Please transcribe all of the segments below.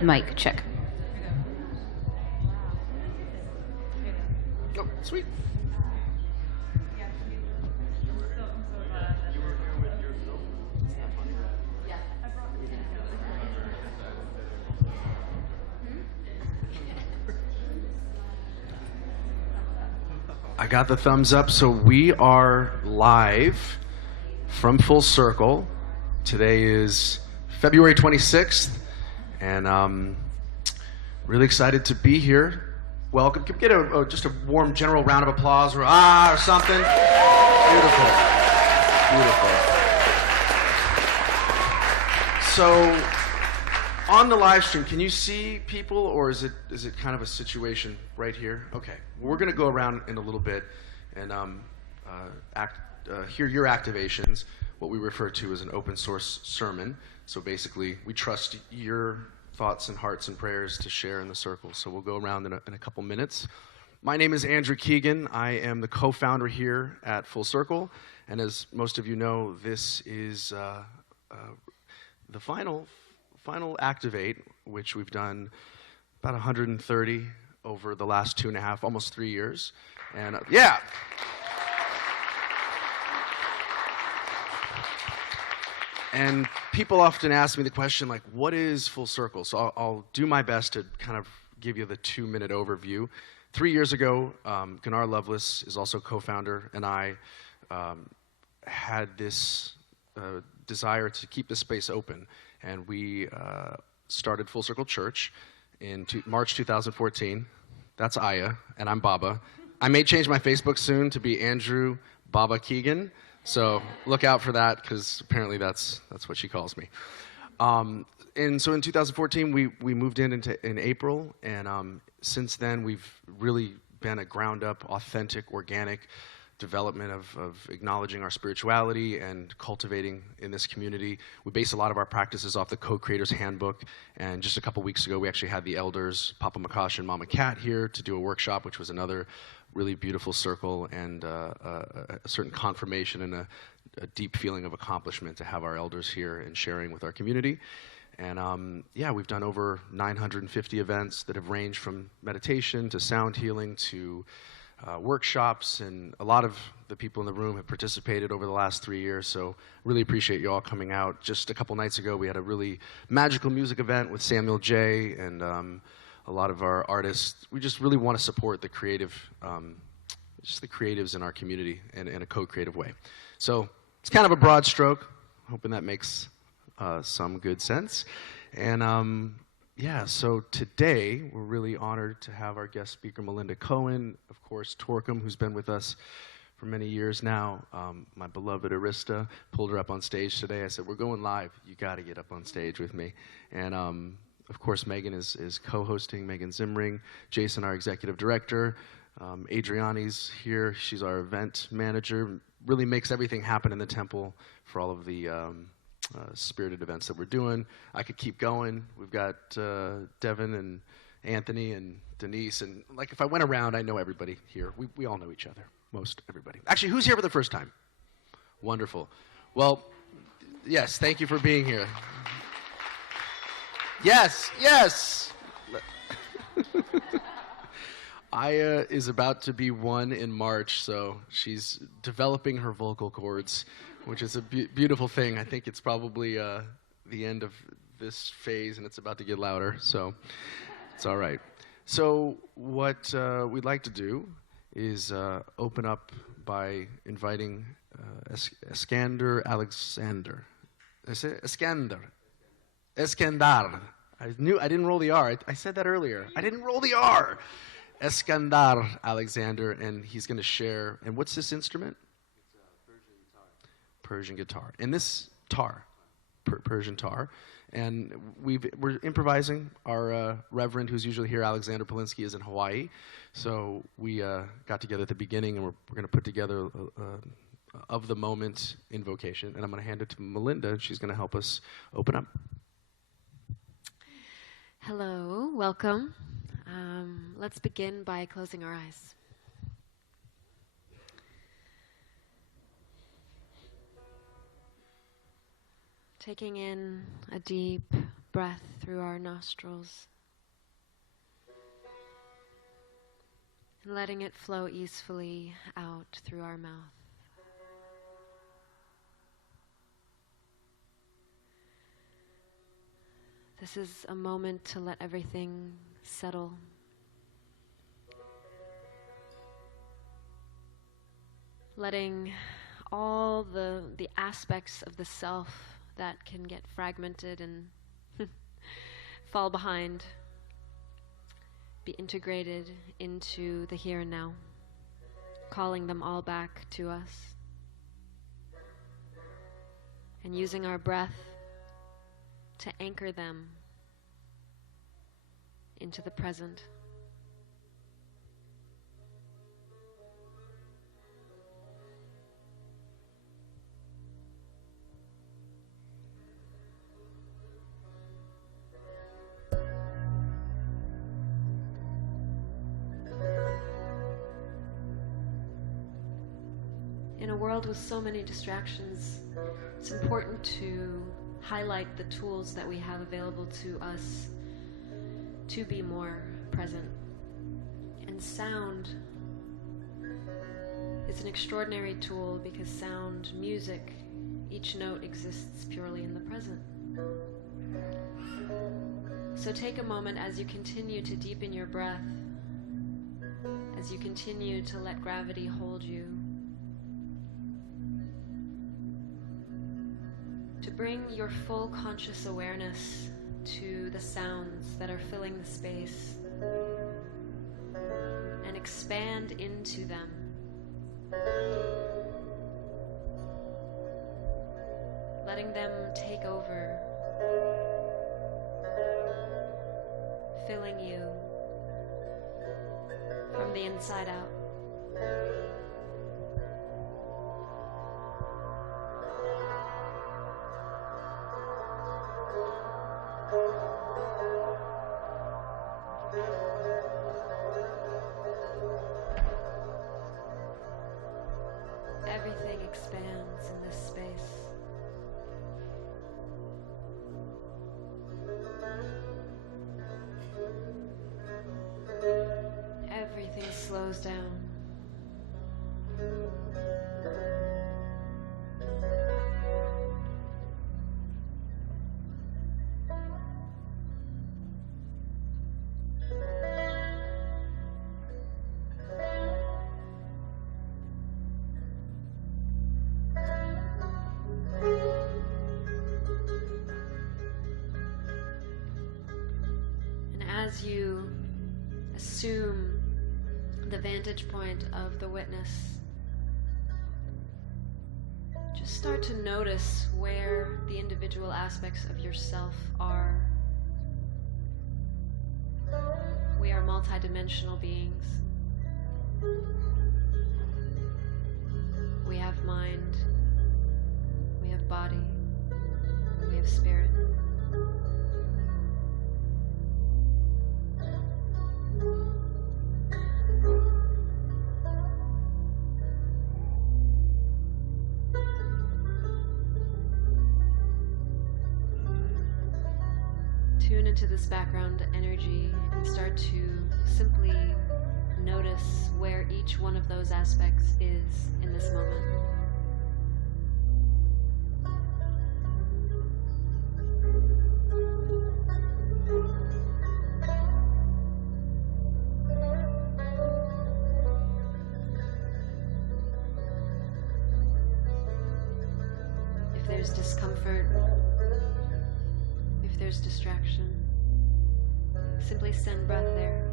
Mic check. Oh, sweet. I got the thumbs up, so we are live from Full Circle. Today is February 26th, and really excited to be here. Welcome. Can we get just a warm general round of applause or something? Beautiful. So, on the live stream, can you see people, or is it kind of a situation right here? Okay, we're going to go around in a little bit and hear your activations, what we refer to as an open source sermon. So basically, we trust your thoughts and hearts and prayers to share in the circle. So we'll go around in a couple minutes. My name is Andrew Keegan. I am the co-founder here at Full Circle, and as most of you know, this is the final Activate, which we've done about 130 over the last 2.5, almost 3 years. And yeah. And people often ask me the question, like, what is Full Circle? So I'll do my best to kind of give you the 2-minute overview. 3 years ago, Gunnar Lovelace is also co-founder, and I had this desire to keep this space open. And we started Full Circle Church in March 2014. That's Aya, and I'm Baba. I may change my Facebook soon to be Andrew Baba Keegan, so look out for that, because apparently that's what she calls me. And so in 2014, we moved in April, and since then we've really been a ground-up, authentic, organic development of acknowledging our spirituality and cultivating in this community. We base a lot of our practices off the Co-Creators Handbook, and just a couple weeks ago we actually had the elders, Papa Makash and Mama Cat, here to do a workshop, which was another really beautiful circle and a certain confirmation and a deep feeling of accomplishment to have our elders here and sharing with our community. And yeah, we've done over 950 events that have ranged from meditation to sound healing to workshops, and a lot of the people in the room have participated over the last 3 years, so really appreciate you all coming out. Just a couple nights ago, we had a really magical music event with Samuel J. and a lot of our artists. We just really want to support the creative, just the creatives in our community in a co-creative way. So it's kind of a broad stroke, hoping that makes some good sense. And yeah, so today we're really honored to have our guest speaker, Melinda Cohen, of course, Torkum, who's been with us for many years now. My beloved Arista pulled her up on stage today. I said, we're going live. You got to get up on stage with me. And of course, Megan is co-hosting, Megan Zimring. Jason, our executive director. Adriani's here. She's our event manager. Really makes everything happen in the temple for all of the spirited events that we're doing. I could keep going. We've got Devin and Anthony and Denise, and like if I went around, I know everybody here. We all know each other, most everybody. Actually, who's here for the first time? Wonderful. Well, yes, thank you for being here. Yes. Aya is about to be 1 in March, so she's developing her vocal cords, which is a beautiful thing. I think it's probably the end of this phase, and it's about to get louder, so it's all right. So what we'd like to do is open up by inviting Iskander Alexander. Eskandar. I didn't roll the R. I said that earlier. I didn't roll the R. Eskandar Alexander, and he's going to share. And what's this instrument? Persian guitar. And this tar, Persian tar. And we're improvising. Our reverend, who's usually here, Alexander Polinsky, is in Hawaii. So we got together at the beginning, and we're going to put together of the moment invocation. And I'm going to hand it to Melinda, and she's going to help us open up. Hello, welcome. Let's begin by closing our eyes. Taking in a deep breath through our nostrils and letting it flow easily out through our mouth. This is a moment to let everything settle. Letting all the aspects of the self that can get fragmented and fall behind be integrated into the here and now, calling them all back to us, and using our breath to anchor them into the present. In a world with so many distractions, it's important to highlight the tools that we have available to us to be more present. And sound is an extraordinary tool because sound, music, each note exists purely in the present. So take a moment as you continue to deepen your breath, as you continue to let gravity hold you, to bring your full conscious awareness to the sounds that are filling the space and expand into them. Letting them take over, filling you from the inside out. Everything expands in this space. Everything slows down. As you assume the vantage point of the witness, just start to notice where the individual aspects of yourself are. We are multidimensional beings. We have mind, we have body, we have spirit. Tune into this background energy and start to simply notice where each one of those aspects is in this moment. If there's discomfort, if there's distraction, simply send breath there.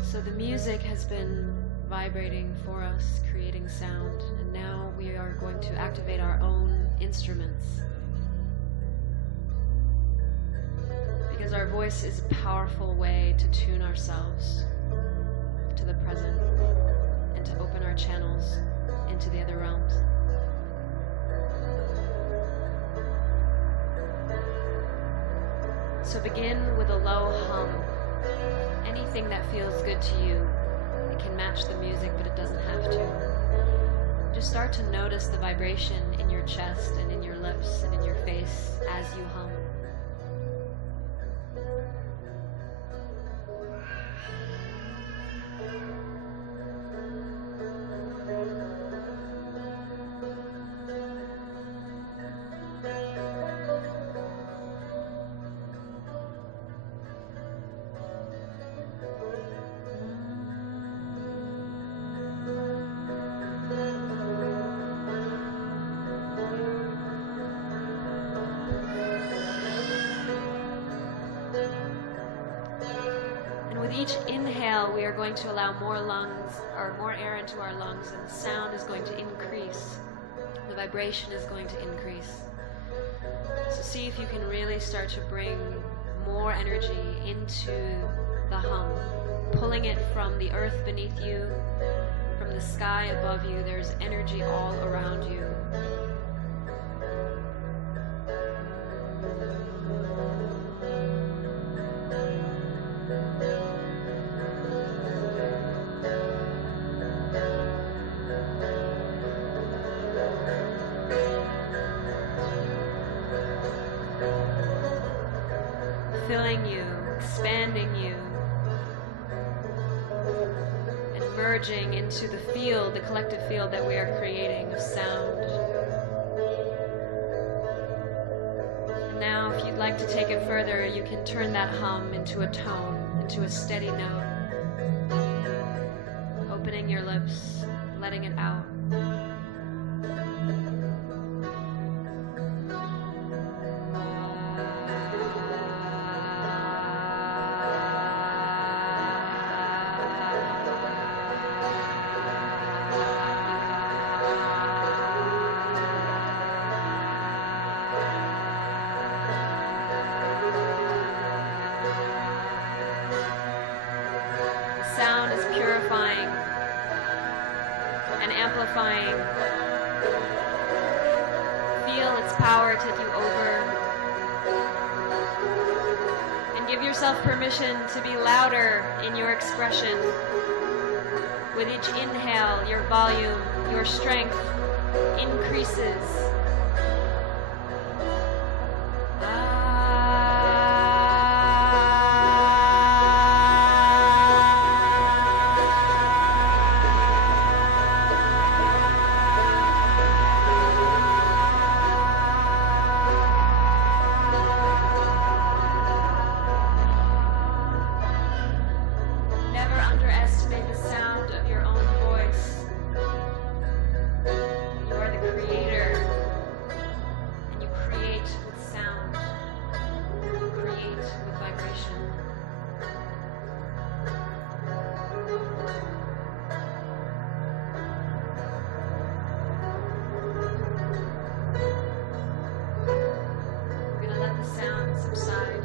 So the music has been vibrating for us, creating sound, and now we are going to activate our own instruments. Because our voice is a powerful way to tune ourselves to the present and to open our channels into the other realms. So begin with a low hum. Anything that feels good to you. It can match the music, but it doesn't have to. Just start to notice the vibration in your chest and in your lips and in your face as you hum. With each inhale, we are going to allow more lungs, or more air into our lungs, and the sound is going to increase. The vibration is going to increase. So see if you can really start to bring more energy into the hum, pulling it from the earth beneath you, from the sky above you. There's energy all around you. Filling you, expanding you, and merging into the field, the collective field that we are creating of sound. And now, if you'd like to take it further, you can turn that hum into a tone, into a steady note. Opening your lips, letting it out. Sound is purifying and amplifying. Feel its power take you over. And give yourself permission to be louder in your expression. With each inhale, your volume, your strength increases. Underestimate the sound of your own voice. You are the creator, and you create with sound. You create with vibration. We're going to let the sound subside.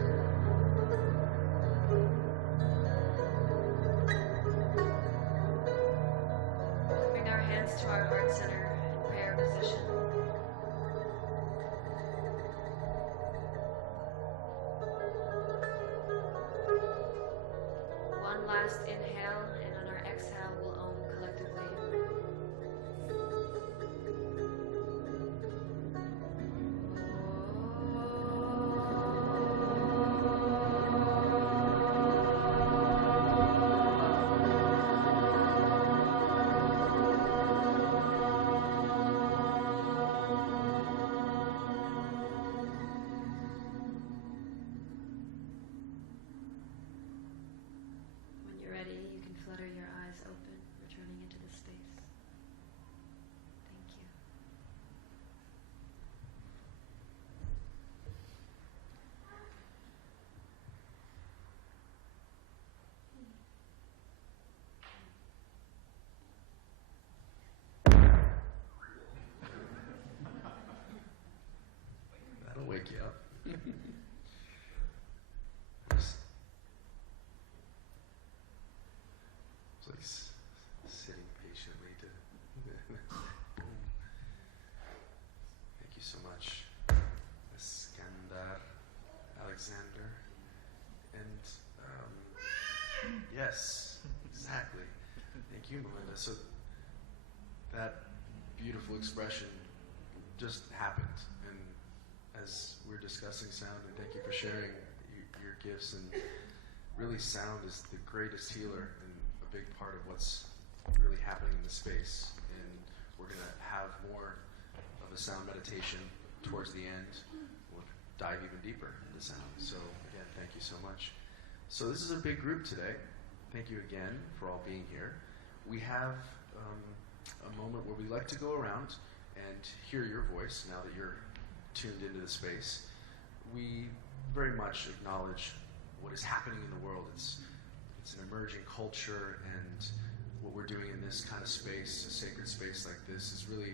To our heart center in prayer position. One last inhale, and on our exhale, we'll Om collectively. You can flutter your eyes open, returning into the space. Thank you. That'll wake you up. It's like sitting patiently to so much, Iskandar, Alexander. And yes, exactly. Thank you, Melinda. So that beautiful expression just happened. And as we're discussing sound, and thank you for sharing your gifts, and really sound is the greatest healer and a big part of what's really happening in the space. And we're going to have more of a sound meditation towards the end. We'll dive even deeper into sound. So again, thank you so much. So this is a big group today. Thank you again for all being here. We have a moment where we like to go around and hear your voice now that you're tuned into the space. We very much acknowledge what is happening in the world. It's an emerging culture, and what we're doing in this kind of space, a sacred space like this, is really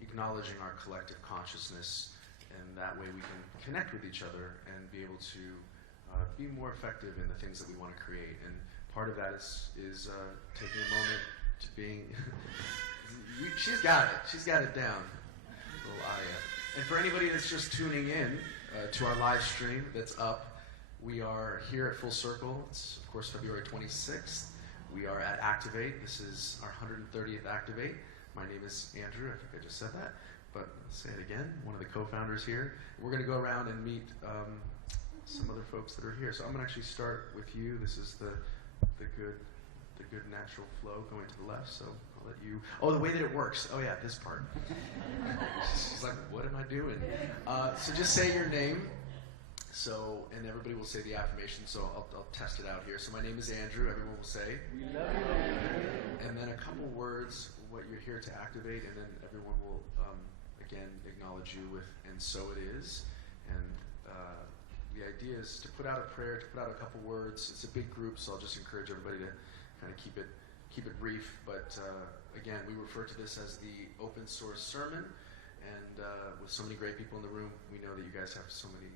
acknowledging our collective consciousness, and that way we can connect with each other and be able to be more effective in the things that we want to create. And part of that is taking a moment to being she's got it down, little Aya. And for anybody that's just tuning in to our live stream that's up, we are here at FullCircle. It's of course February 26th. We are at Activ8. This is our 130th Activ8. My name is Andrew. I think I just said that, but I'll say it again. One of the co-founders here. We're going to go around and meet some other folks that are here. So I'm going to actually start with you. This is the good natural flow going to the left. So I'll let you. Oh, the way that it works. Oh yeah, this part. She's like, what am I doing? So just say your name. So, and everybody will say the affirmation, so I'll test it out here. So my name is Andrew, everyone will say. We love you. And then a couple words, what you're here to activate, and then everyone will, again, acknowledge you with, and so it is. And the idea is to put out a prayer, to put out a couple words. It's a big group, so I'll just encourage everybody to kind of keep it brief. But again, we refer to this as the open source sermon. And with so many great people in the room, we know that you guys have so many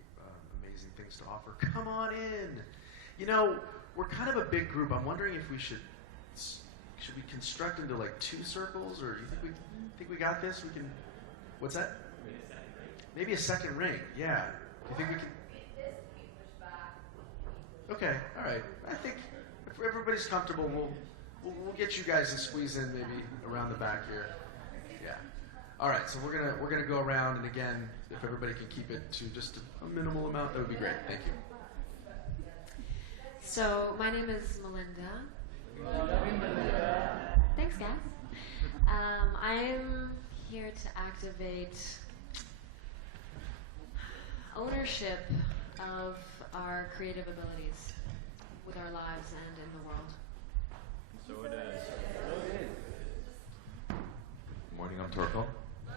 amazing things to offer. Come on in. You know, we're kind of a big group. I'm wondering if we should we construct into like 2 circles, or you think we got this? We can. What's that? Maybe a second ring. Yeah. Do you think we can? Okay. All right. I think if everybody's comfortable, we'll get you guys to squeeze in maybe around the back here. Yeah. All right, so we're gonna go around, and again, if everybody can keep it to just a minimal amount, that would be great. Thank you. So my name is Melinda. Thanks, guys. I'm here to activate ownership of our creative abilities with our lives and in the world. So it is. Good morning, I'm Torkel.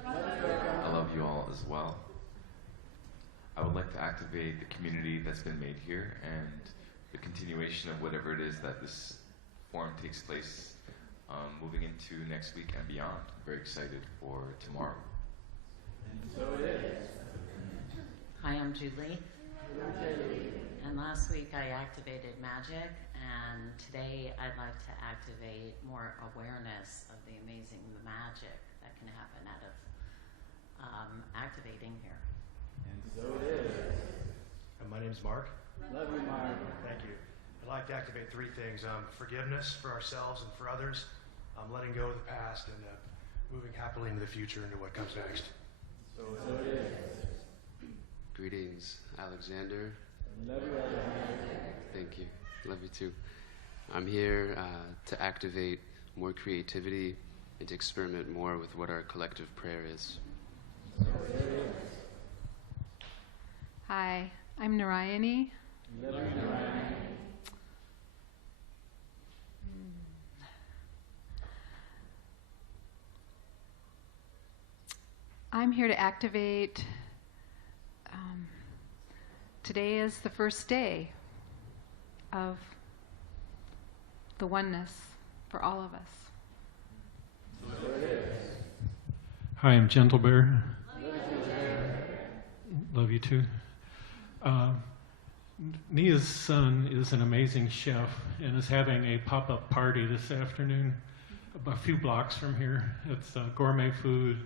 I love you all as well. I would like to activate the community that's been made here and the continuation of whatever it is that this forum takes place moving into next week and beyond. I'm very excited for tomorrow. And so it is. Hi, I'm Julie. And last week I activated magic, and today I'd like to activate more awareness of the amazing magic that can happen out of activating here. And so it is. And my name's Mark. Love you, Mark. Thank you. I'd like to activate 3 things. Forgiveness for ourselves and for others, letting go of the past, and moving happily into the future, into what comes next. So it is. Greetings, Alexander. Love you, Alexander. Thank you. Love you too. I'm here to activate more creativity and to experiment more with what our collective prayer is. So it is. Hi, I'm Narayani. Love you, Narayani. I'm here to activate. Today is the first day of the oneness for all of us. So it is. Hi, I'm Gentle Bear. Love you too. Nia's son is an amazing chef and is having a pop-up party this afternoon a few blocks from here. It's gourmet food,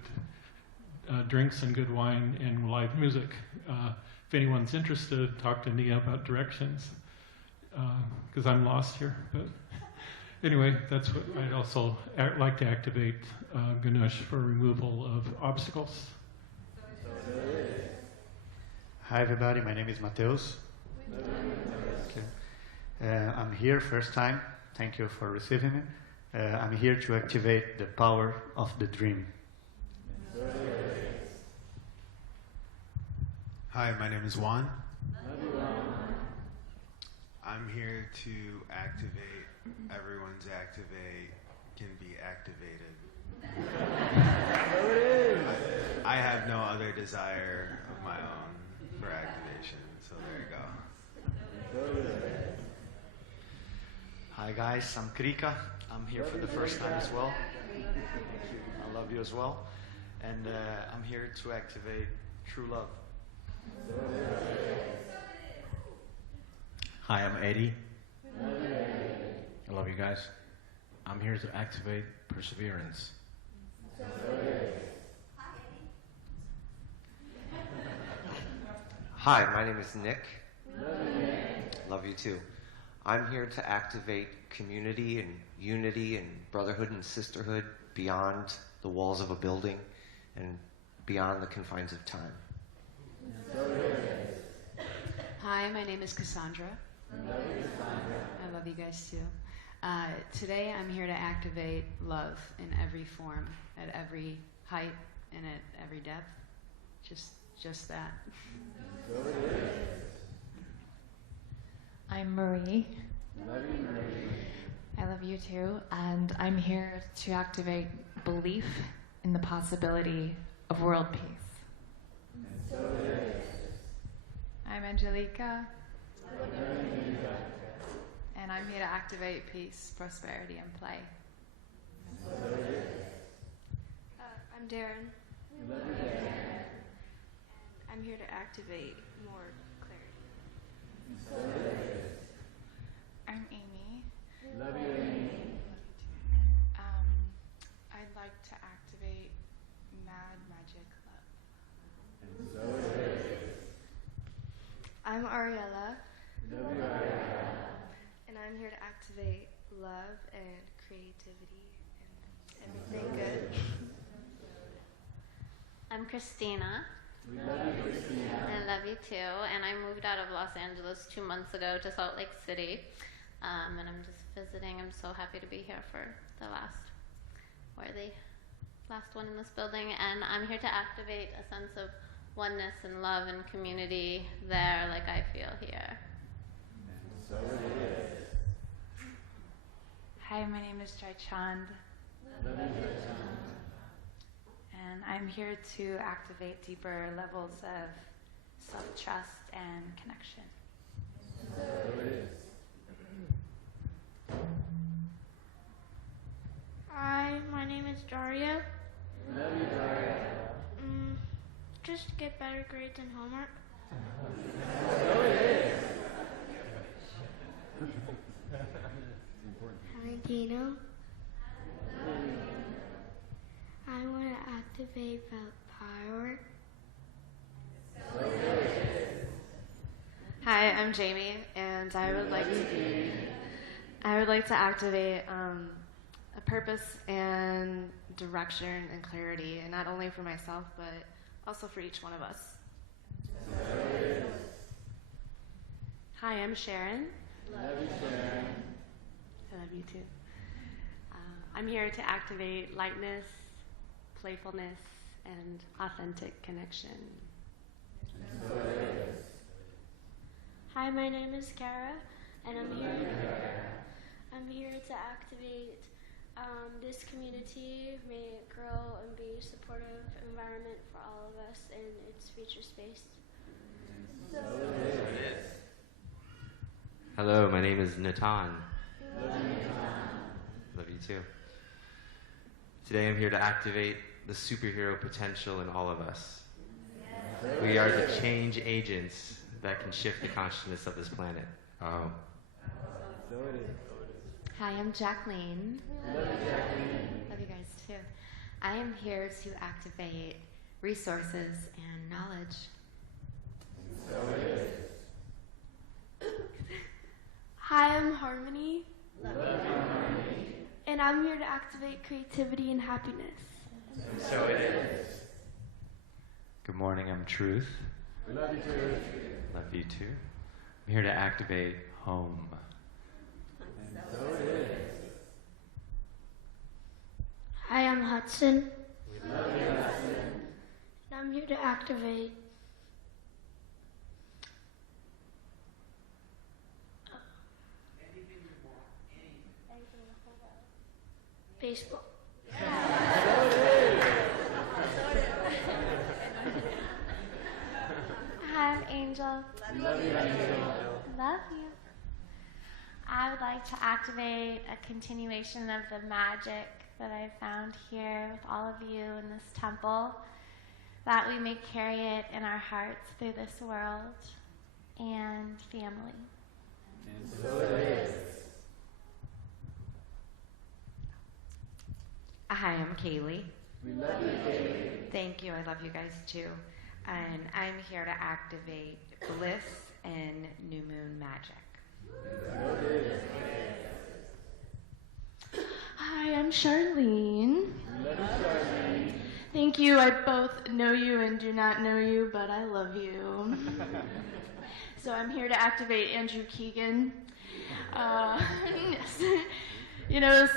drinks and good wine and live music. If anyone's interested, talk to Nia about directions, because I'm lost here. But anyway, that's what I'd also like to activate Ganesh for removal of obstacles. Hi everybody, my name is Mateus. I'm here first time. Thank you for receiving me. I'm here to activate the power of the dream. Hi, my name is Juan. I'm here to activate everyone's activate can be activated. I have no other desire of my own for activation, so there you go. Hi guys, I'm Krika. I'm here for the first time as well. I love you as well. And I'm here to activate true love. Hi, I'm Eddie. I love you guys. I'm here to activate perseverance. Hi, my name is Nick. Love you too. I'm here to activate community and unity and brotherhood and sisterhood beyond the walls of a building and beyond the confines of time. Hi, my name is Cassandra. I love you guys too. Today I'm here to activate love in every form, at every height, and at every depth. Just that. I'm Marie. I love you too, and I'm here to activate belief in the possibility of world peace. I'm Angelica, and I'm here to activate peace, prosperity, and play. I'm Darren. I'm here to activate more clarity. I'm Amy. Love you, Amy. I'd like to activate mad magic love. And so it is. I'm Ariella. Love you, Ariella. And I'm here to activate love and creativity and everything good. I'm Christina. We love you, Christina. I love you too. And I moved out of Los Angeles 2 months ago to Salt Lake City. And I'm just visiting. I'm so happy to be here for the last one in this building. And I'm here to activate a sense of oneness and love and community there like I feel here. And so it is. Hi, my name is Jai Chand. Love you, Jai. And I'm here to activate deeper levels of self-trust and connection. So it is. Hi, my name is Daria. Love you, Daria. Just get better grades and homework. So it is. Hi, Dino. I want to activate the firework. So it is. Hi, I'm Jamie, and I would like to activate a purpose and direction and clarity, and not only for myself, but also for each one of us. So it is. Hi, I'm Sharon. Love you, Sharon. I love you too. I'm here to activate lightness, playfulness, and authentic connection. So it is. Hi, my name is Kara, and I'm here to activate this community, may it grow and be a supportive environment for all of us in its future space. So it is. Hello, my name is Natan. Love you, Natan. Love you too. Today I'm here to activate the superhero potential in all of us. We are the change agents that can shift the consciousness of this planet. Oh. So it is. Hi, I'm Jacqueline. Love you, Jacqueline. Love you guys too. I am here to activate resources, and knowledge. So it is. Hi, I'm Harmony. Love you, Harmony. And I'm here to activate creativity and happiness. And so it is. Good morning, I'm Truth. We love you, Truth. Love you too. I'm here to activate home. And so it is. Hi, I'm Hudson. We love you, Hudson. And I'm here to activate baseball. Hi, I'm Angel. Love you, Angel. Love you. I would like to activate a continuation of the magic that I found here with all of you in this temple, that we may carry it in our hearts through this world and family. And so it is. Hi, I'm Kaylee. We love you, Kaylee. Thank you. I love you guys too. And I'm here to activate bliss and new moon magic. So it is. Hi, I'm Charlene. We love you, Charlene. Thank you. I both know you and do not know you, but I love you. So I'm here to activate Andrew Keegan. Yes. You know,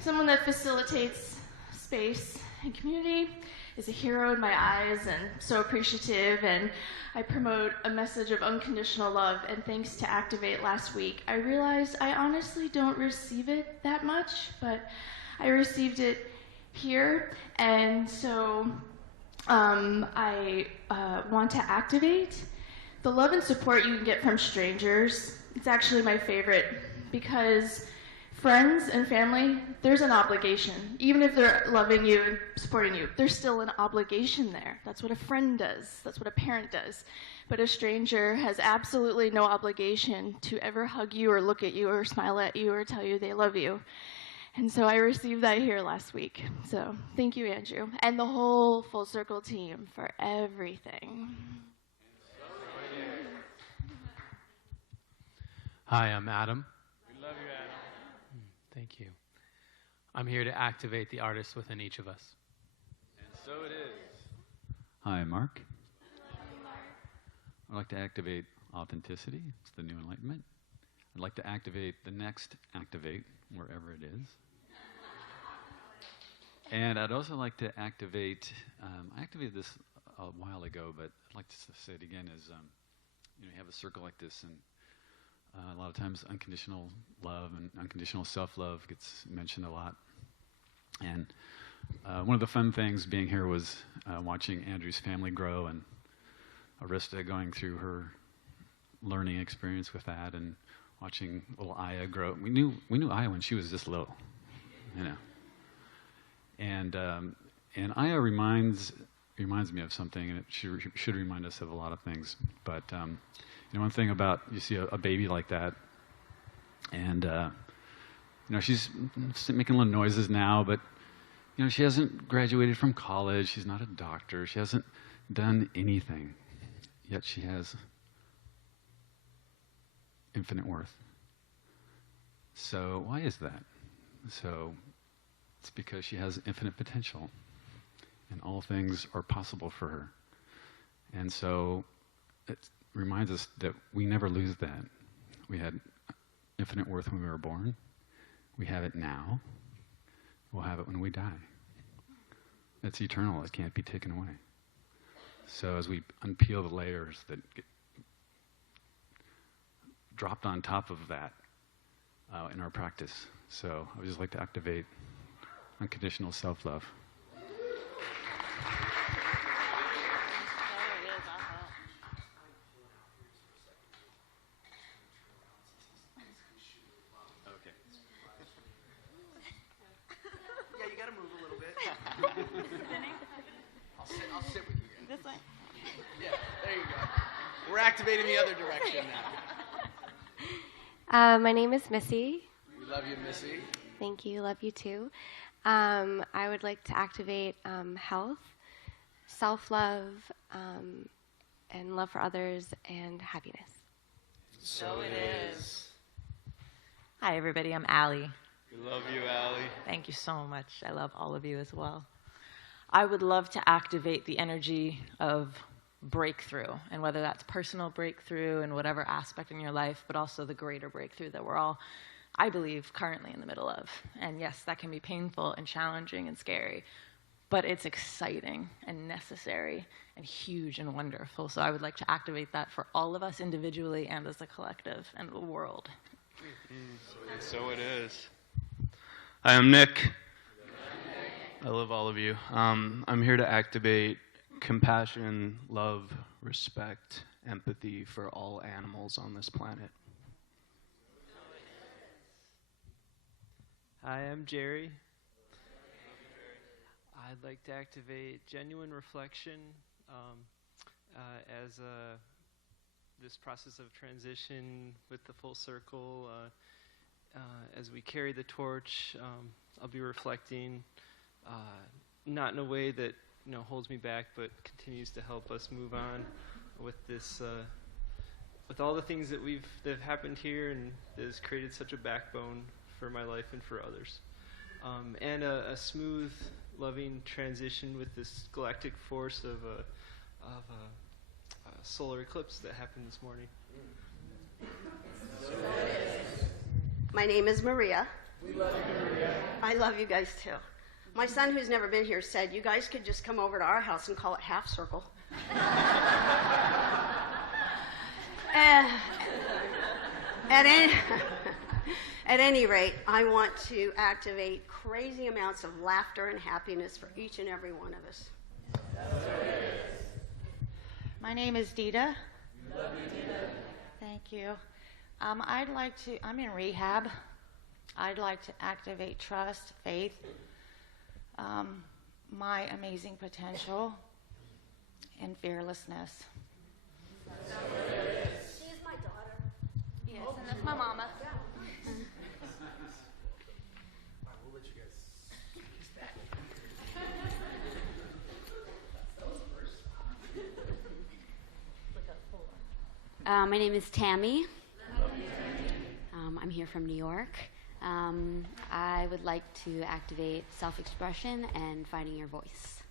someone that facilitates space and community is a hero in my eyes and so appreciative, and I promote a message of unconditional love, and thanks to Activate last week, I realized I honestly don't receive it that much, but I received it here, and so I want to activate the love and support you can get from strangers. It's actually my favorite, because friends and family, there's an obligation. Even if they're loving you and supporting you, there's still an obligation there. That's what a friend does. That's what a parent does. But a stranger has absolutely no obligation to ever hug you or look at you or smile at you or tell you they love you. And so I received that here last week. So thank you, Andrew, and the whole Full Circle team for everything. Hi, I'm Adam. We love you, Adam. Thank you. I'm here to activate the artist within each of us. And so it is. Hi, Mark. I'd like to activate authenticity. It's the new enlightenment. I'd like to activate the next activate, wherever it is. And I'd also like to activate, I activated this a while ago, but I'd like to say it again, is you have a circle like this, and a lot of times unconditional love and unconditional self-love gets mentioned a lot. And one of the fun things being here was watching Andrew's family grow, and Arista going through her learning experience with that, and watching little Aya grow. We knew Aya when she was this little, you know. And Aya reminds me of something, and it should remind us of a lot of things. But one thing about, you see a baby like that, and she's making little noises now, but she hasn't graduated from college. She's not a doctor. She hasn't done anything, yet she has infinite worth. So why is that? So it's because she has infinite potential, and all things are possible for her. And so it reminds us that we never lose that. We had infinite worth when we were born. We have it now. We'll have it when we die. It's eternal. It can't be taken away. So as we unpeel the layers that get dropped on top of that in our practice. So I would just like to activate unconditional self-love. Okay. Yeah, you gotta move a little bit. I'll sit with you guys. This way. Yeah, there you go. We're activating the other direction now. My name is Missy. We love you, Missy. Thank you. Love you too. I would like to activate health self-love, and love for others, and happiness. So it is. Hi, everybody. I'm Allie. We love you, Allie. Thank you so much. I love all of you as well. I would love to activate the energy of breakthrough, and whether that's personal breakthrough in whatever aspect in your life, but also the greater breakthrough that we're all, I believe, currently in the middle of. And yes, that can be painful and challenging and scary, but it's exciting and necessary and huge and wonderful. So I would like to activate that for all of us individually and as a collective and the world. And so it is. Hi, I'm Nick. I love all of you. I'm here to activate compassion, love, respect, empathy for all animals on this planet. Hi, I'm Jerry. I'd like to activate genuine reflection as this process of transition with the full circle. As we carry the torch, I'll be reflecting, not in a way that holds me back, but continues to help us move on with this, with all the things that have happened here and that has created such a backbone for my life and for others, and a smooth, loving transition with this galactic force of a solar eclipse that happened this morning. My name is Maria. We love you, Maria. I love you guys too. My son, who's never been here, said you guys could just come over to our house and call it Half Circle. At any rate, I want to activate crazy amounts of laughter and happiness for each and every one of us. My name is Dita. We love you, Dita. Thank you. I'm in rehab. I'd like to activate trust, faith, my amazing potential, and fearlessness. She's my daughter. Yes, and that's my mama. We'll let you guys kiss back. My name is Tammy. I'm here from New York. I would like to activate self-expression and finding your voice.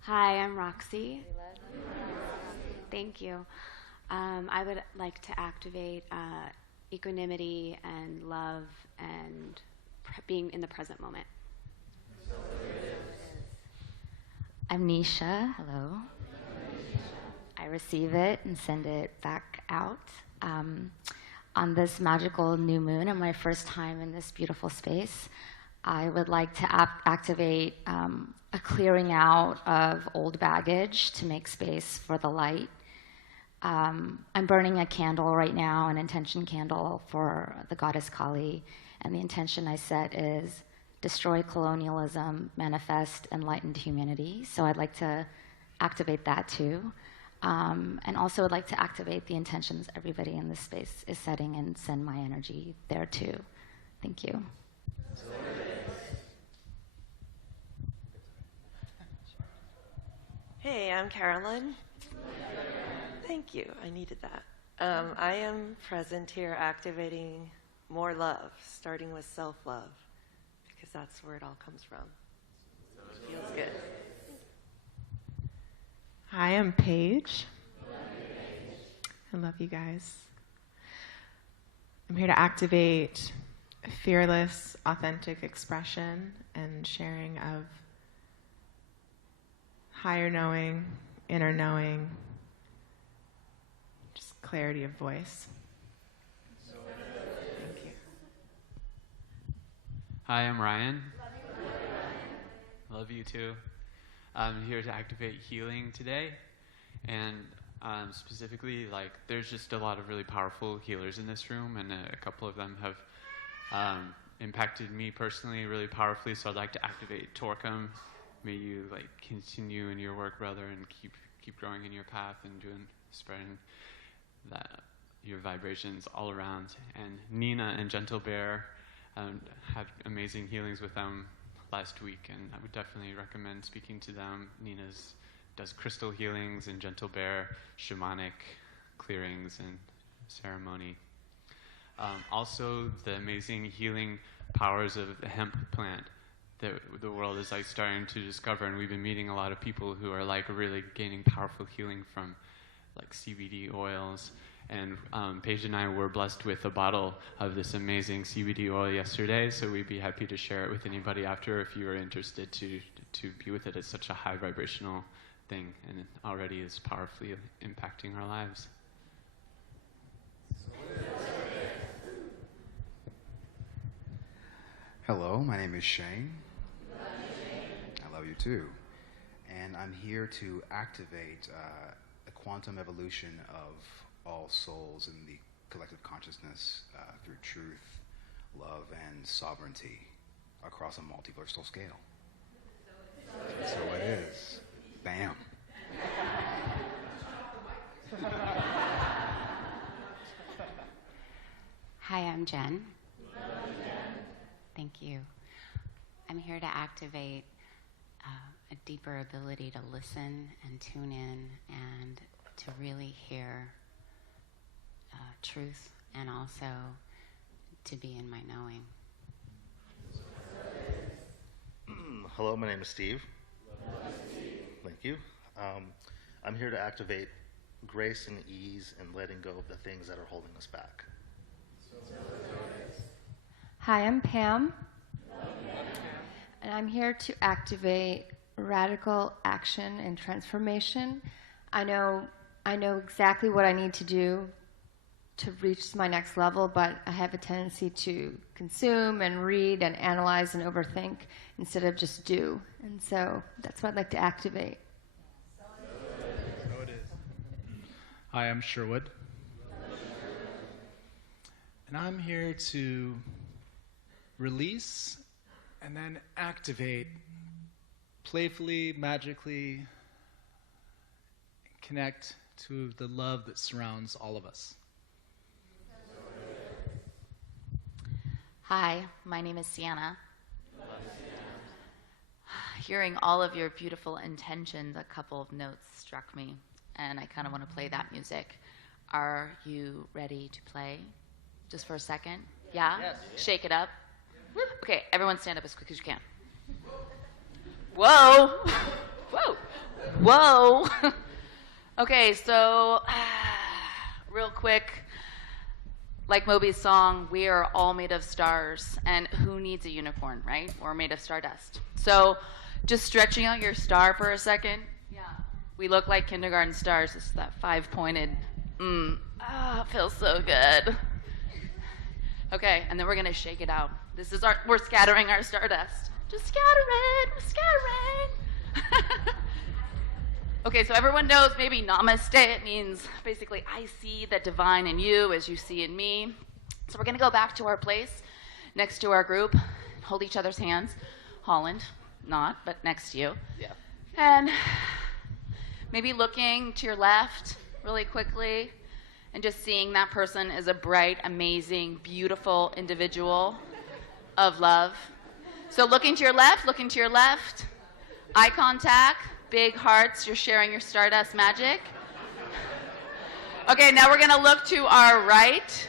Hi, I'm Roxy. Thank you. I would like to activate equanimity and love and being in the present moment. I'm Nisha. Hello. I receive it and send it back out. On this magical new moon and my first time in this beautiful space, I would like to activate a clearing out of old baggage to make space for the light. I'm burning a candle right now, an intention candle for the goddess Kali, and the intention I set is destroy colonialism, manifest enlightened humanity. So I'd like to activate that too. And also I'd like to activate the intentions everybody in this space is setting and send my energy there too. Thank you. Hey, I'm Carolyn. Thank you. I needed that. I am present here activating more love, starting with self-love, because that's where it all comes from. It feels good. Hi, I'm Paige. I love you guys. I'm here to activate fearless, authentic expression and sharing of higher knowing, inner knowing, just clarity of voice. Thank you. Hi, I'm Ryan. Love you too. I'm here to activate healing today, and specifically, there's just a lot of really powerful healers in this room, and a couple of them have impacted me personally really powerfully. So I'd like to activate Torquum. May you continue in your work, brother, and keep growing in your path and spreading your vibrations all around. And Nina and Gentle Bear, have amazing healings with them. last week, and I would definitely recommend speaking to them. Nina's does crystal healings and gentle bear, shamanic clearings and ceremony. Also, the amazing healing powers of the hemp plant that the world is like starting to discover, and we've been meeting a lot of people who are like really gaining powerful healing from like CBD oils. And Paige and I were blessed with a bottle of this amazing CBD oil yesterday, so we'd be happy to share it with anybody after if you are interested to be with it. It's such a high vibrational thing, and it already is powerfully impacting our lives. Hello, my name is Shane. I love you too. And I'm here to activate the quantum evolution of all souls in the collective consciousness through truth, love, and sovereignty across a multiversal scale. So it is. Bam. Hi, I'm Jen. Thank you. I'm here to activate a deeper ability to listen and tune in and to really hear truth, and also to be in my knowing. Hello, my name is Steve. Thank you. I'm here to activate grace and ease and letting go of the things that are holding us back. Hi, I'm Pam. And I'm here to activate radical action and transformation. I know exactly what I need to do to reach my next level, but I have a tendency to consume and read and analyze and overthink instead of just do. And so that's what I'd like to activate. So it is. Hi, I'm Sherwood. And I'm here to release and then activate playfully, magically, connect to the love that surrounds all of us. Hi, my name is Sienna. Hearing all of your beautiful intentions, a couple of notes struck me, and I kind of want to play that music. Are you ready to play? Just for a second? Yeah? Yes. Shake it up. Okay, everyone stand up as quick as you can. Whoa! Whoa! Whoa! Okay, so real quick, like Moby's song, we are all made of stars, and who needs a unicorn, right? We're made of stardust. So just stretching out your star for a second. Yeah. We look like kindergarten stars. It's that five-pointed, feels so good. Okay, and then we're going to shake it out. We're scattering our stardust. Just scattering, we're scattering. Okay, so everyone knows maybe namaste. It means basically I see the divine in you as you see in me. So we're going to go back to our place next to our group, hold each other's hands. Holland, not, but next to you. Yeah. And maybe looking to your left really quickly and just seeing that person as a bright, amazing, beautiful individual of love. So looking to your left, eye contact. Big hearts, you're sharing your stardust magic. Okay, now we're going to look to our right,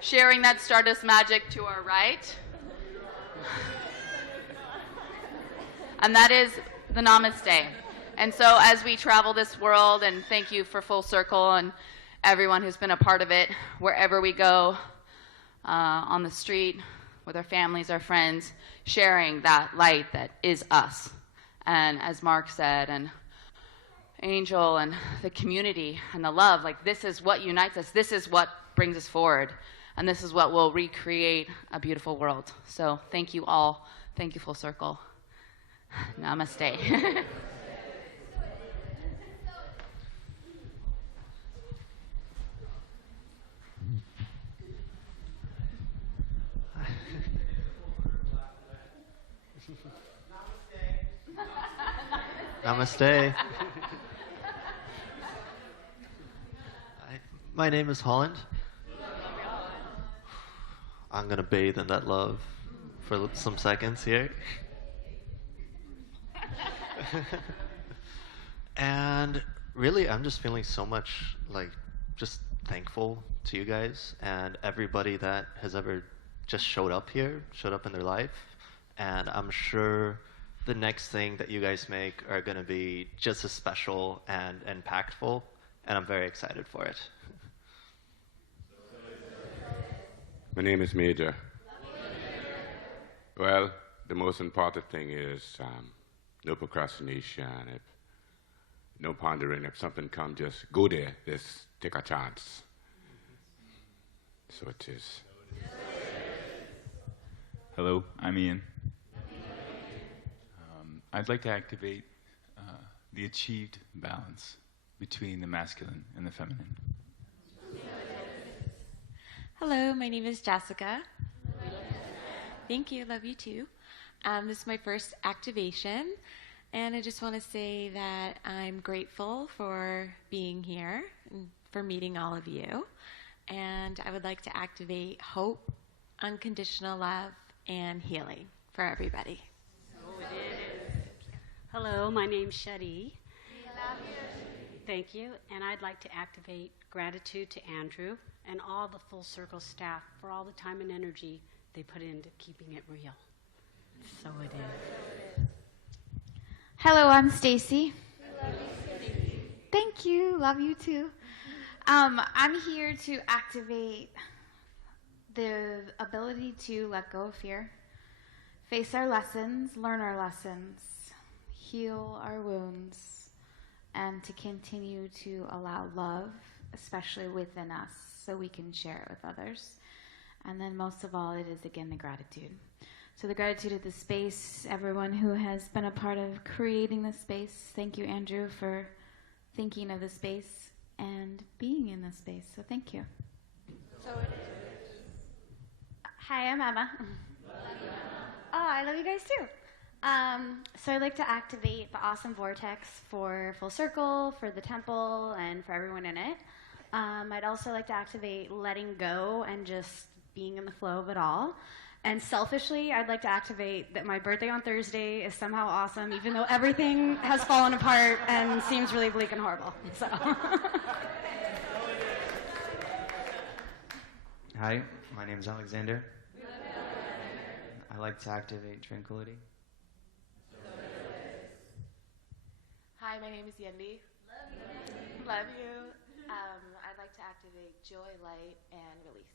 sharing that stardust magic to our right. And that is the namaste. And so as we travel this world, and thank you for FullCircle and everyone who's been a part of it, wherever we go, on the street, with our families, our friends, sharing that light that is us. And as Mark said, and Angel, and the community, and the love, like this is what unites us. This is what brings us forward. And this is what will recreate a beautiful world. So thank you all. Thank you, FullCircle. Namaste. Namaste. My name is Holland. I'm going to bathe in that love for some seconds here. And really, I'm just feeling so much like just thankful to you guys and everybody that has ever just showed up here, showed up in their life. And I'm sure the next thing that you guys make are going to be just as special and impactful. And I'm very excited for it. My name is Major. Well, the most important thing is no procrastination, no pondering. If something comes, just go there. Just take a chance. So it is. Hello, I'm Ian. I'd like to activate the achieved balance between the masculine and the feminine. Hello, my name is Jessica. Thank you, love you too. This is my first activation, and I just want to say that I'm grateful for being here and for meeting all of you. And I would like to activate hope, unconditional love, and healing for everybody. So it is. Hello, my name's Shetty. Thank you, and I'd like to activate gratitude to Andrew and all the Full Circle staff for all the time and energy they put into keeping it real. So it is. Hello, I'm Stacy. Thank you. Love you too. I'm here to activate the ability to let go of fear, face our lessons, learn our lessons, heal our wounds, and to continue to allow love, especially within us, so we can share it with others. And then most of all, it is again the gratitude. So the gratitude of the space, everyone who has been a part of creating the space. Thank you, Andrew, for thinking of the space and being in the space. So thank you. So it is. Hi, I'm Emma. Oh, I love you guys too. So I'd like to activate the awesome vortex for Full Circle, for the temple, and for everyone in it. I'd also like to activate letting go and just being in the flow of it all. And selfishly, I'd like to activate that my birthday on Thursday is somehow awesome, even though everything has fallen apart and seems really bleak and horrible. So. Hi, my name is Alexander. I like to activate tranquility. Hi, my name is Yendi. Love you. I'd like to activate joy, light, and release.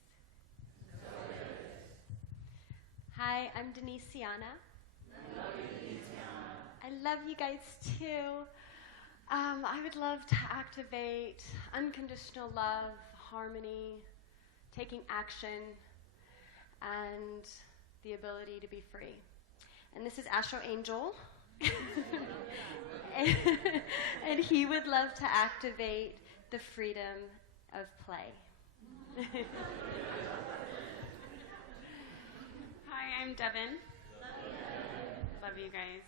Hi, I'm Denise Siana. I love you guys too. I would love to activate unconditional love, harmony, taking action, and the ability to be free. And this is Astro Angel. and he would love to activate the freedom of play. Hi, I'm Devin. Love you guys.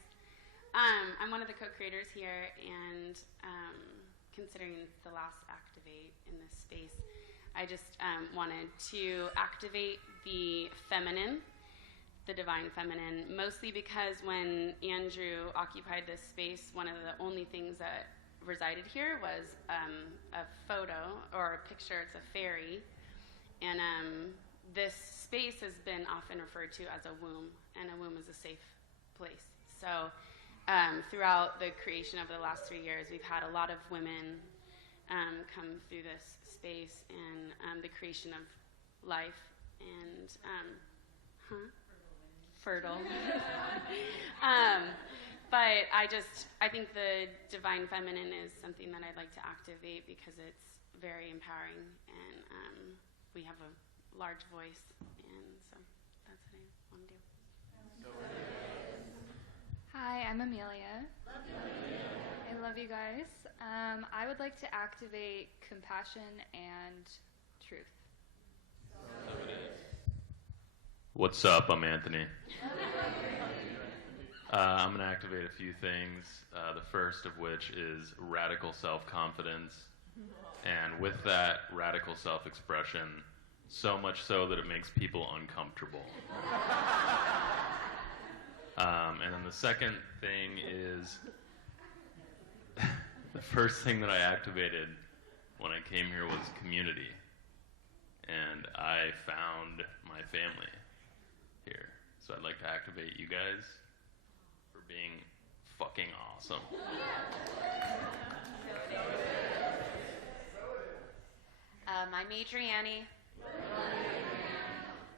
I'm one of the co-creators here, and considering it's the last activate in this space, I just wanted to activate the feminine, the divine feminine, mostly because when Andrew occupied this space, one of the only things that resided here was a photo or a picture. It's a fairy, and this space has been often referred to as a womb, and a womb is a safe place. So throughout the creation of the last 3 years, we've had a lot of women come through this space and the creation of life and fertile. But I think the divine feminine is something that I'd like to activate because it's very empowering, and we have a large voice, and so that's what I want to do. Hi, I'm Amelia. I love you guys. I would like to activate compassion and truth. What's up? I'm Anthony. I'm going to activate a few things, the first of which is radical self-confidence, and with that radical self-expression, so much so that it makes people uncomfortable. And then the second thing is The first thing that I activated when I came here was community. And I found my family here. So I'd like to activate you guys for being fucking awesome. I'm Adriani.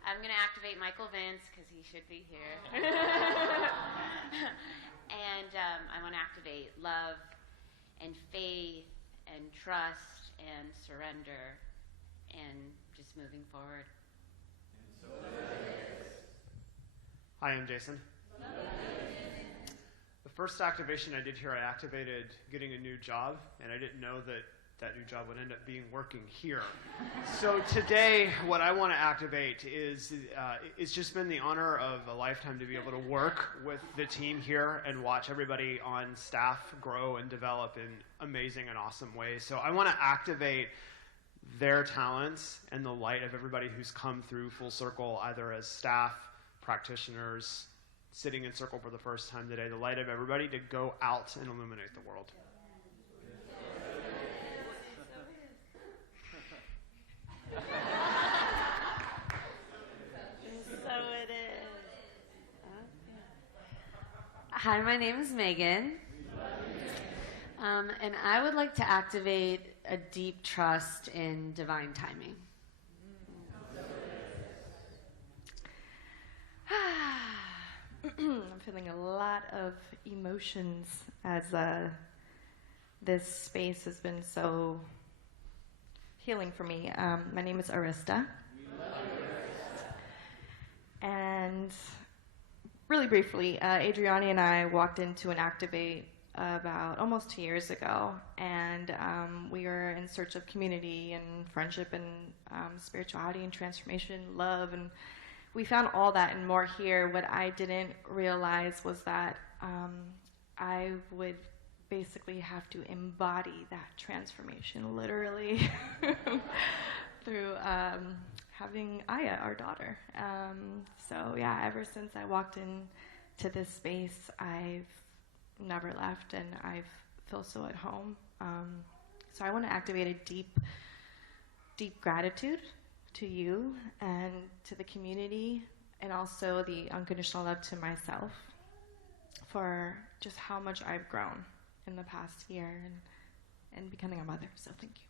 I'm going to activate Michael Vince because he should be here. And I want to activate love and faith and trust and surrender and just moving forward. Hi, I'm Jason. The first activation I did here, I activated getting a new job, and I didn't know that that new job would end up being working here. So today, what I want to activate is, it's just been the honor of a lifetime to be able to work with the team here and watch everybody on staff grow and develop in amazing and awesome ways. So I want to activate their talents and the light of everybody who's come through Full Circle, either as staff, practitioners, sitting in circle for the first time today, the light of everybody to go out and illuminate the world. So it is. Hi, my name is Megan. And I would like to activate a deep trust in divine timing. I'm feeling a lot of emotions as this space has been so healing for me. My name is Arista. And really briefly, Adriani and I walked into an Activate about almost 2 years ago, and we were in search of community and friendship and spirituality and transformation, love, and we found all that and more here. What I didn't realize was that I would basically have to embody that transformation literally through having Aya, our daughter. So yeah, ever since I walked into this space, I've never left, and I feel so at home. So I want to activate a deep gratitude to you and to the community, and also the unconditional love to myself for just how much I've grown in the past year and becoming a mother. So thank you.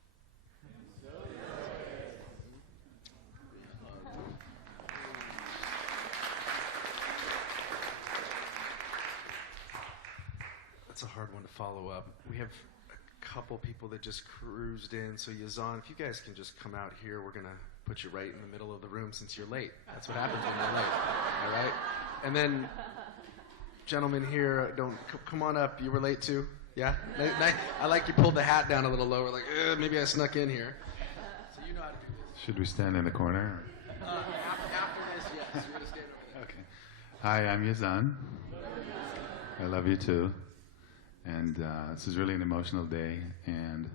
That's a hard one to follow up. We have a couple people that just cruised in. So Yazan, if you guys can just come out here, we're going to put you right in the middle of the room since you're late. That's what happens when you're late. All right? And then, gentlemen here, come on up. You were late too? Yeah? I like you pulled the hat down a little lower, like, maybe I snuck in here. So you know how to do this. Should we stand in the corner? After this, yes. You're going to stand over there. Okay. Hi, I'm Yazan. I love you too. And this is really an emotional day, and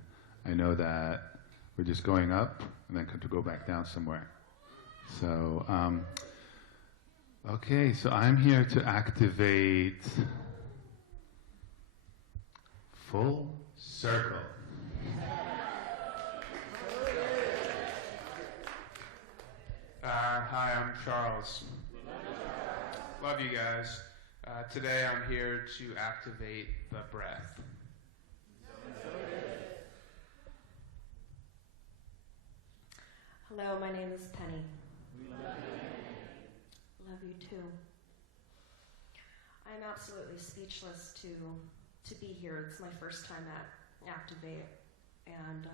I know that we're just going up and then to go back down somewhere. So, okay, so I'm here to activate Full Circle. Hi, I'm Charles. Love you guys. Today I'm here to activate the breath. Hello, my name is Penny. Love you too. I'm absolutely speechless to be here. It's my first time at Activate, and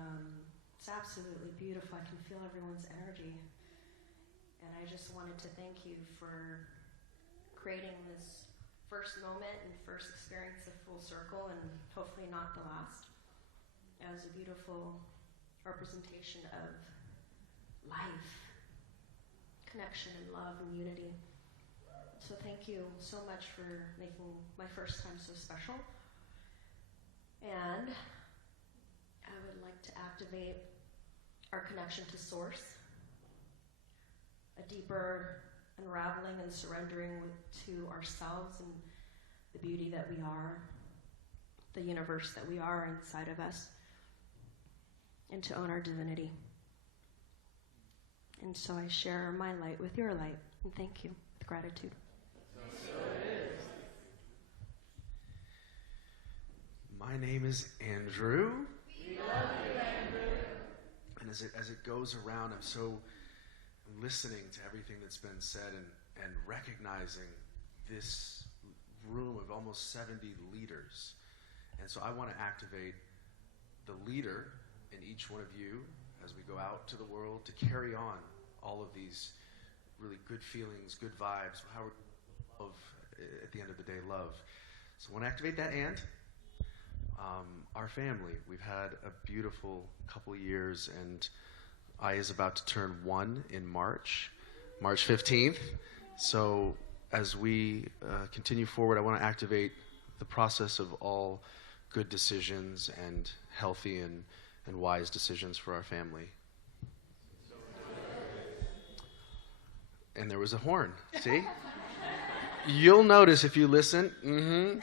it's absolutely beautiful. I can feel everyone's energy, and I just wanted to thank you for creating this first moment and first experience of Full Circle, and hopefully not the last, as a beautiful representation of life, connection and love and unity. So thank you so much for making my first time so special. And I would like to activate our connection to Source, a deeper unraveling and surrendering to ourselves and the beauty that we are, the universe that we are inside of us, and to own our divinity. And so I share my light with your light, and thank you with gratitude. My name is Andrew. We love you, Andrew. And as it goes around, I'm so listening to everything that's been said and recognizing this room of almost 70 leaders. And so I want to activate the leader in each one of you as we go out to the world to carry on all of these really good feelings, good vibes, how we love, at the end of the day, love. So I want to activate that and our family. We've had a beautiful couple years, and I is about to turn 1 in March 15th. So as we continue forward, I want to activate the process of all good decisions and healthy and wise decisions for our family. And there was a horn, see? You'll notice if you listen,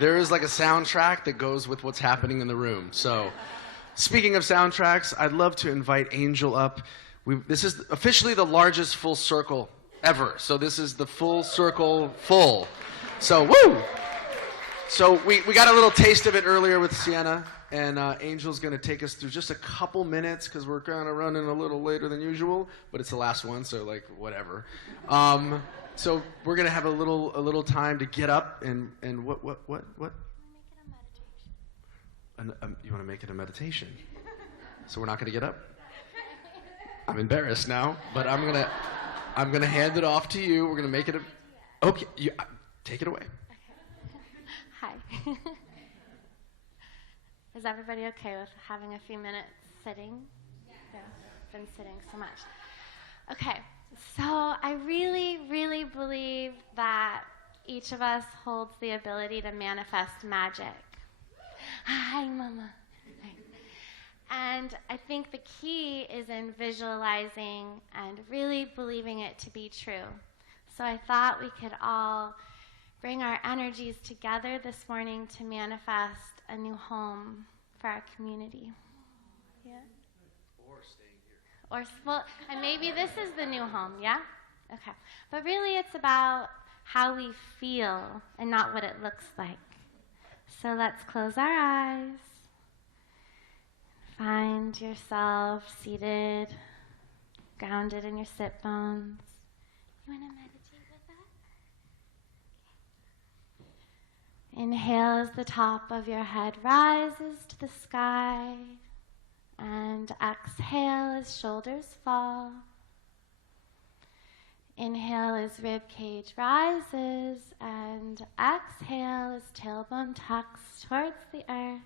there is like a soundtrack that goes with what's happening in the room. So speaking of soundtracks, I'd love to invite Angel up. This is officially the largest full circle ever. So this is the full circle full. So woo! So we got a little taste of it earlier with Sienna, and Angel's going to take us through just a couple minutes because we're kind of running a little later than usual, but it's the last one, so like whatever. So we're going to have a little time to get up and what? You want to make it a meditation? So we're not going to get up? I'm embarrassed now, but I'm gonna hand it off to you. We're gonna make it a. Okay, take it away. Hi. Is everybody okay with having a few minutes sitting? Yeah. Been sitting so much. Okay, so I really, really believe that each of us holds the ability to manifest magic. Hi, Mama. And I think the key is in visualizing and really believing it to be true. So I thought we could all bring our energies together this morning to manifest a new home for our community. Yeah? Or staying here. Or, well, and maybe this is the new home, yeah? Okay. But really it's about how we feel and not what it looks like. So let's close our eyes. Find yourself seated, grounded in your sit bones. You want to meditate with that? Inhale as the top of your head rises to the sky, and exhale as shoulders fall. Inhale as rib cage rises, and exhale as tailbone tucks towards the earth.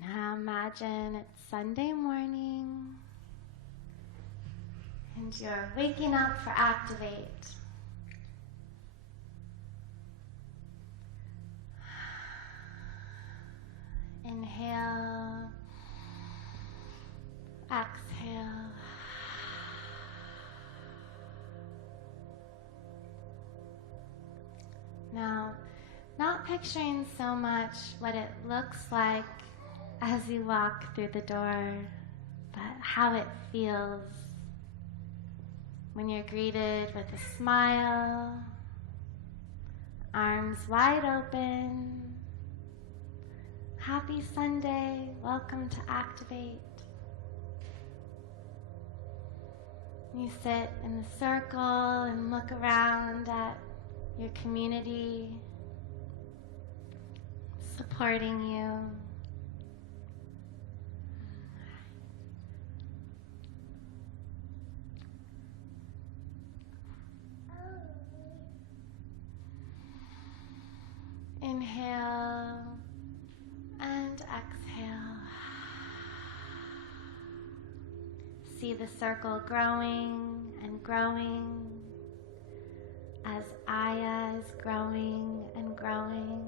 Now imagine it's Sunday morning and you're waking up for Activate. Inhale, exhale. Now, not picturing so much what it looks like as you walk through the door, but how it feels when you're greeted with a smile, arms wide open. Happy Sunday, welcome to Activate. You sit in the circle and look around at your community, supporting you. Inhale and exhale. See the circle growing and growing as Aya is growing and growing.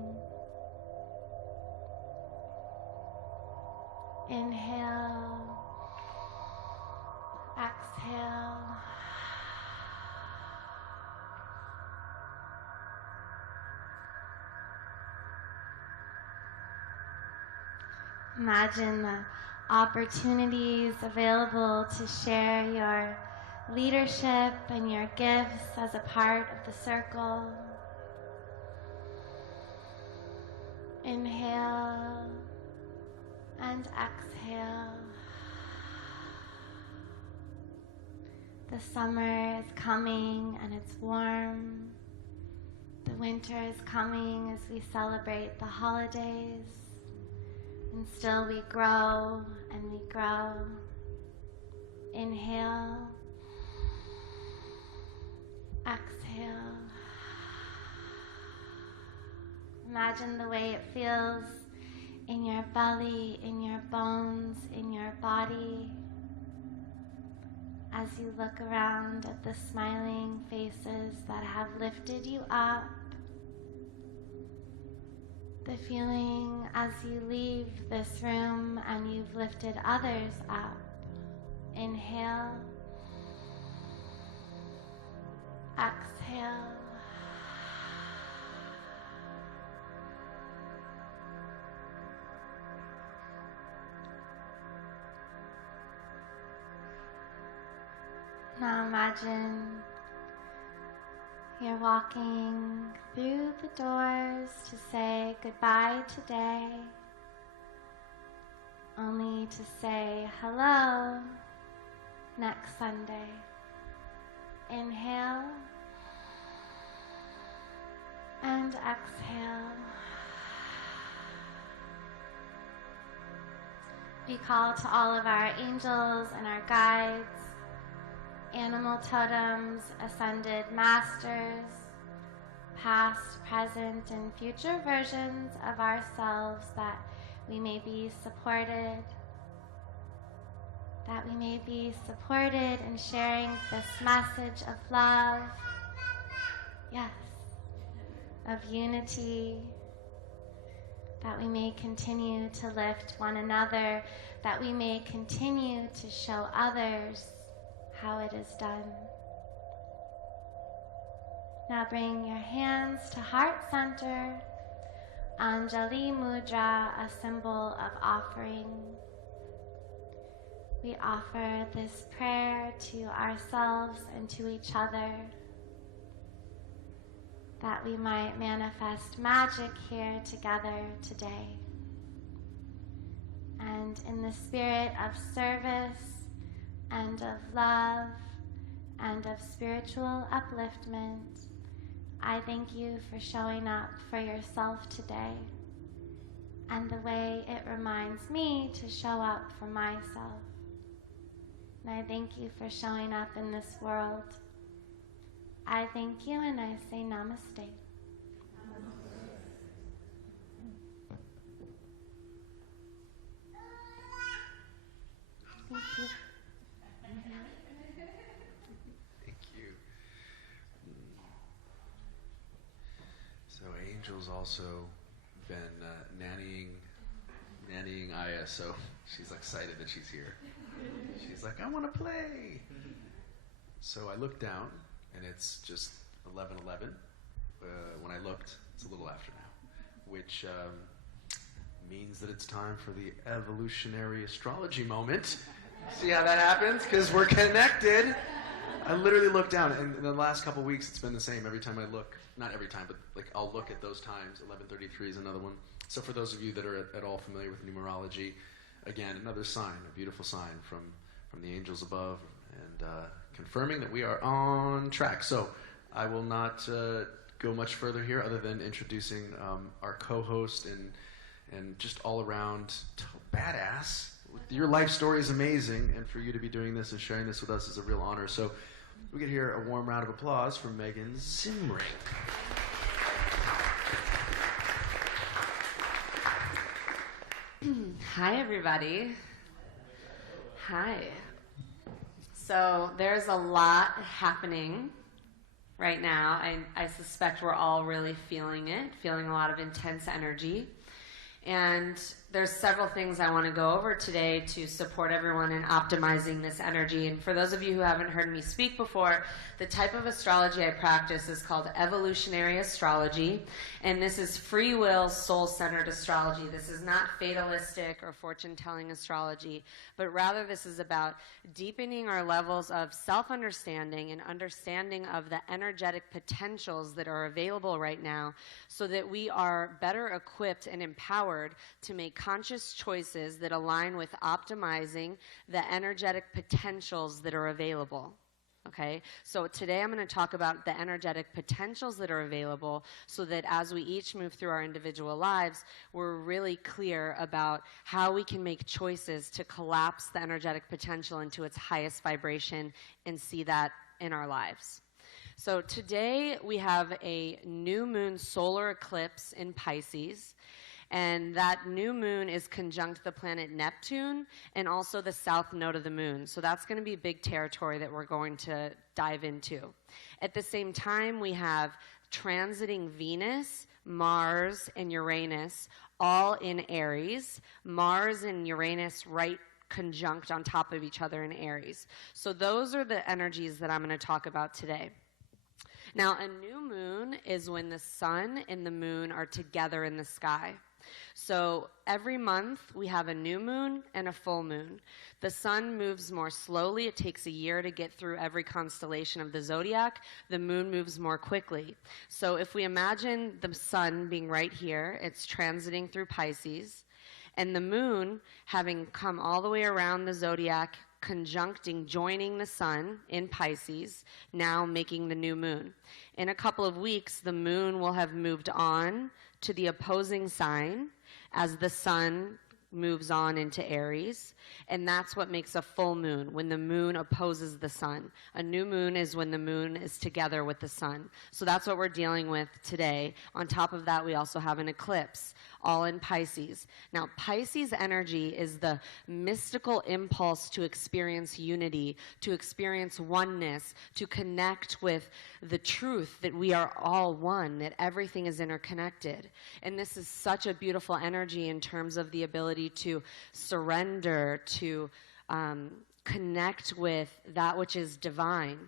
Inhale, exhale. Imagine the opportunities available to share your leadership and your gifts as a part of the circle. Inhale and exhale. The summer is coming and it's warm. The winter is coming as we celebrate the holidays. And still we grow and we grow. Inhale. Exhale. Imagine the way it feels in your belly, in your bones, in your body. As you look around at the smiling faces that have lifted you up. The feeling as you leave this room and you've lifted others up. Inhale. Exhale. Now imagine you're walking through the doors to say goodbye today, only to say hello next Sunday. Inhale and exhale. We call to all of our angels and our guides, animal totems, ascended masters, past, present, and future versions of ourselves, that we may be supported, in sharing this message of love, yes, of unity, that we may continue to lift one another, that we may continue to show others how it is done. Now bring your hands to heart center, Anjali Mudra, a symbol of offering. We offer this prayer to ourselves and to each other, that we might manifest magic here together today. And in the spirit of service and of love and of spiritual upliftment, I thank you for showing up for yourself today, and the way it reminds me to show up for myself. And I thank you for showing up in this world. I thank you and I say namaste. Thank you. Thank you. So Angel's also been nannying Aya, so she's excited that she's here. She's like, I want to play. So I looked down, and it's just 11:11. When I looked, it's a little after now, which means that it's time for the evolutionary astrology moment. See how that happens? Because we're connected. I literally looked down, and in the last couple weeks, it's been the same. Every time I look, not every time, but like I'll look at those times. 11:33 is another one. So for those of you that are at all familiar with numerology, again, another sign, a beautiful sign from the angels above, and confirming that we are on track. So I will not go much further here, other than introducing our co-host and just all around badass. Your life story is amazing, and for you to be doing this and sharing this with us is a real honor. So we get here a warm round of applause from Megan Zimring. Hi, everybody. Hi. So there's a lot happening right now. I suspect we're all really feeling it, feeling a lot of intense energy. And there's several things I want to go over today to support everyone in optimizing this energy. And for those of you who haven't heard me speak before, the type of astrology I practice is called evolutionary astrology, and this is free will, soul-centered astrology. This is not fatalistic or fortune-telling astrology, but rather this is about deepening our levels of self-understanding and understanding of the energetic potentials that are available right now so that we are better equipped and empowered to make conscious choices that align with optimizing the energetic potentials that are available. Okay, so today I'm going to talk about the energetic potentials that are available so that as we each move through our individual lives, we're really clear about how we can make choices to collapse the energetic potential into its highest vibration and see that in our lives. So today we have a new moon solar eclipse in Pisces. And that new moon is conjunct the planet Neptune and also the south node of the moon. So that's going to be big territory that we're going to dive into. At the same time, we have transiting Venus, Mars, and Uranus all in Aries. Mars and Uranus right conjunct on top of each other in Aries. So those are the energies that I'm going to talk about today. Now, a new moon is when the sun and the moon are together in the sky. So every month we have a new moon and a full moon. The sun moves more slowly. It takes a year to get through every constellation of the zodiac. The moon moves more quickly. So if we imagine the sun being right here, it's transiting through Pisces, and the moon having come all the way around the zodiac, conjuncting, joining the sun in Pisces, now making the new moon. In a couple of weeks, the moon will have moved on to the opposing sign as the sun moves on into Aries, and that's what makes a full moon, when the moon opposes the sun. A new moon is when the moon is together with the sun. So that's what we're dealing with today. On top of that, we also have an eclipse, all in Pisces. Now, Pisces energy is the mystical impulse to experience unity, to experience oneness, to connect with the truth that we are all one, that everything is interconnected. And this is such a beautiful energy in terms of the ability to surrender, to connect with that which is divine.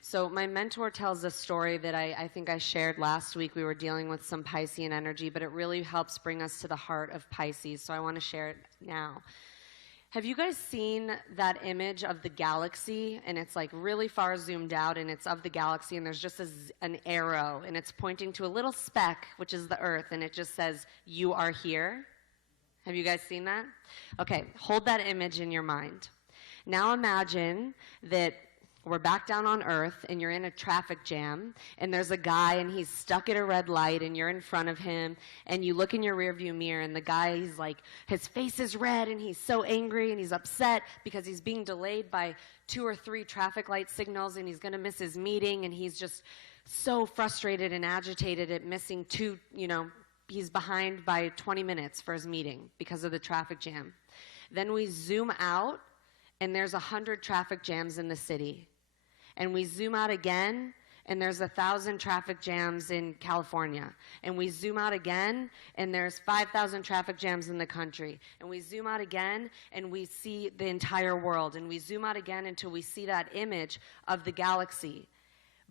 So my mentor tells a story that I think I shared last week. We were dealing with some Piscean energy, but it really helps bring us to the heart of Pisces, so I want to share it now. Have you guys seen that image of the galaxy, and it's like really far zoomed out, and it's of the galaxy, and there's just an arrow, and it's pointing to a little speck, which is the Earth, and it just says, "You are here"? Have you guys seen that? Okay, hold that image in your mind. Now imagine that we're back down on Earth, and you're in a traffic jam, and there's a guy, and he's stuck at a red light, and you're in front of him, and you look in your rearview mirror, and the guy, he's like, his face is red, and he's so angry, and he's upset because he's being delayed by 2 or 3 traffic light signals, and he's going to miss his meeting, and he's just so frustrated and agitated at missing he's behind by 20 minutes for his meeting because of the traffic jam. Then we zoom out, and there's 100 traffic jams in the city. And we zoom out again, and there's 1,000 traffic jams in California. And we zoom out again, and there's 5,000 traffic jams in the country. And we zoom out again, and we see the entire world. And we zoom out again until we see that image of the galaxy.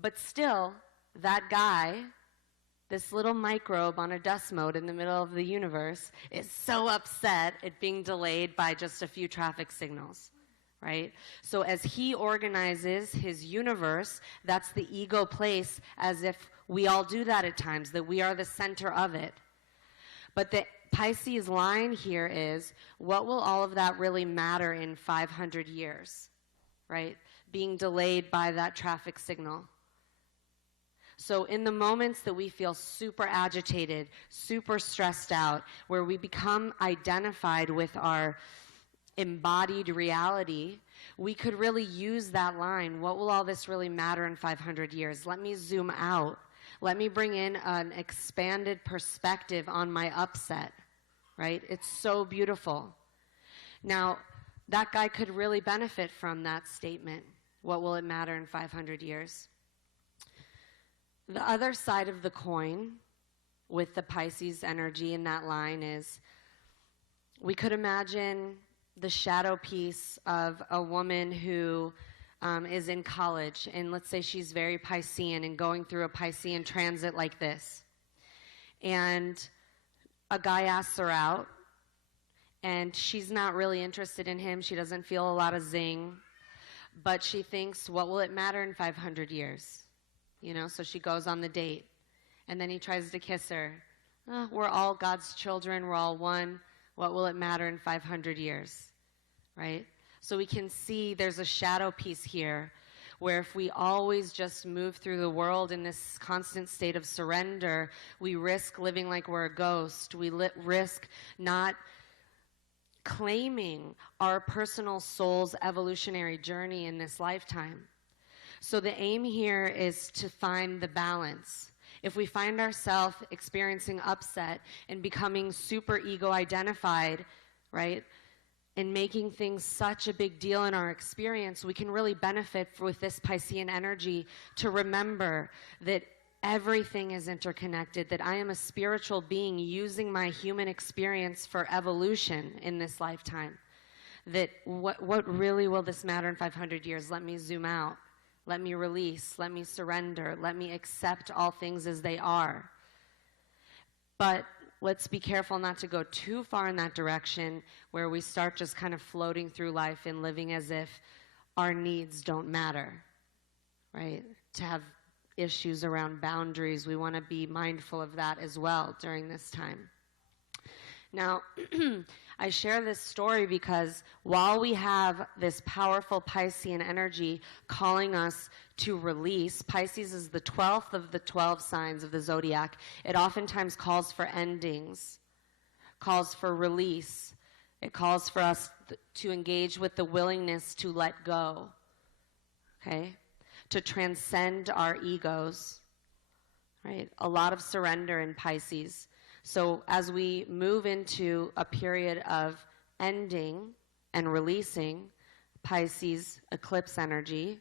But still, that guy, this little microbe on a dust mote in the middle of the universe, is so upset at being delayed by just a few traffic signals. Right? So as he organizes his universe, that's the ego place, as if we all do that at times, that we are the center of it. But the Pisces line here is, what will all of that really matter in 500 years? Right? Being delayed by that traffic signal. So in the moments that we feel super agitated, super stressed out, where we become identified with our embodied reality, we could really use that line. What will all this really matter in 500 years? Let me zoom out. Let me bring in an expanded perspective on my upset, right? It's so beautiful. Now, that guy could really benefit from that statement. What will it matter in 500 years? The other side of the coin with the Pisces energy in that line is, we could imagine the shadow piece of a woman who is in college, and let's say she's very Piscean and going through a Piscean transit like this. And a guy asks her out, and she's not really interested in him. She doesn't feel a lot of zing, but she thinks, what will it matter in 500 years? You know, so she goes on the date, and then he tries to kiss her. Oh, we're all God's children. We're all one. What will it matter in 500 years? Right? So we can see there's a shadow piece here where if we always just move through the world in this constant state of surrender, we risk living like we're a ghost. We risk not claiming our personal soul's evolutionary journey in this lifetime. So the aim here is to find the balance. If we find ourselves experiencing upset and becoming super ego identified, right, and making things such a big deal in our experience, we can really benefit with this Piscean energy to remember that everything is interconnected, that I am a spiritual being using my human experience for evolution in this lifetime. That what really will this matter in 500 years? Let me zoom out. Let me release. Let me surrender. Let me accept all things as they are. But let's be careful not to go too far in that direction where we start just kind of floating through life and living as if our needs don't matter, right? To have issues around boundaries, we want to be mindful of that as well during this time. Now, I share this story because while we have this powerful Piscean energy calling us to release, Pisces is the 12th of the 12 signs of the zodiac. It oftentimes calls for endings, calls for release. It calls for us to engage with the willingness to let go, okay? To transcend our egos, right? A lot of surrender in Pisces. So as we move into a period of ending and releasing, Pisces eclipse energy,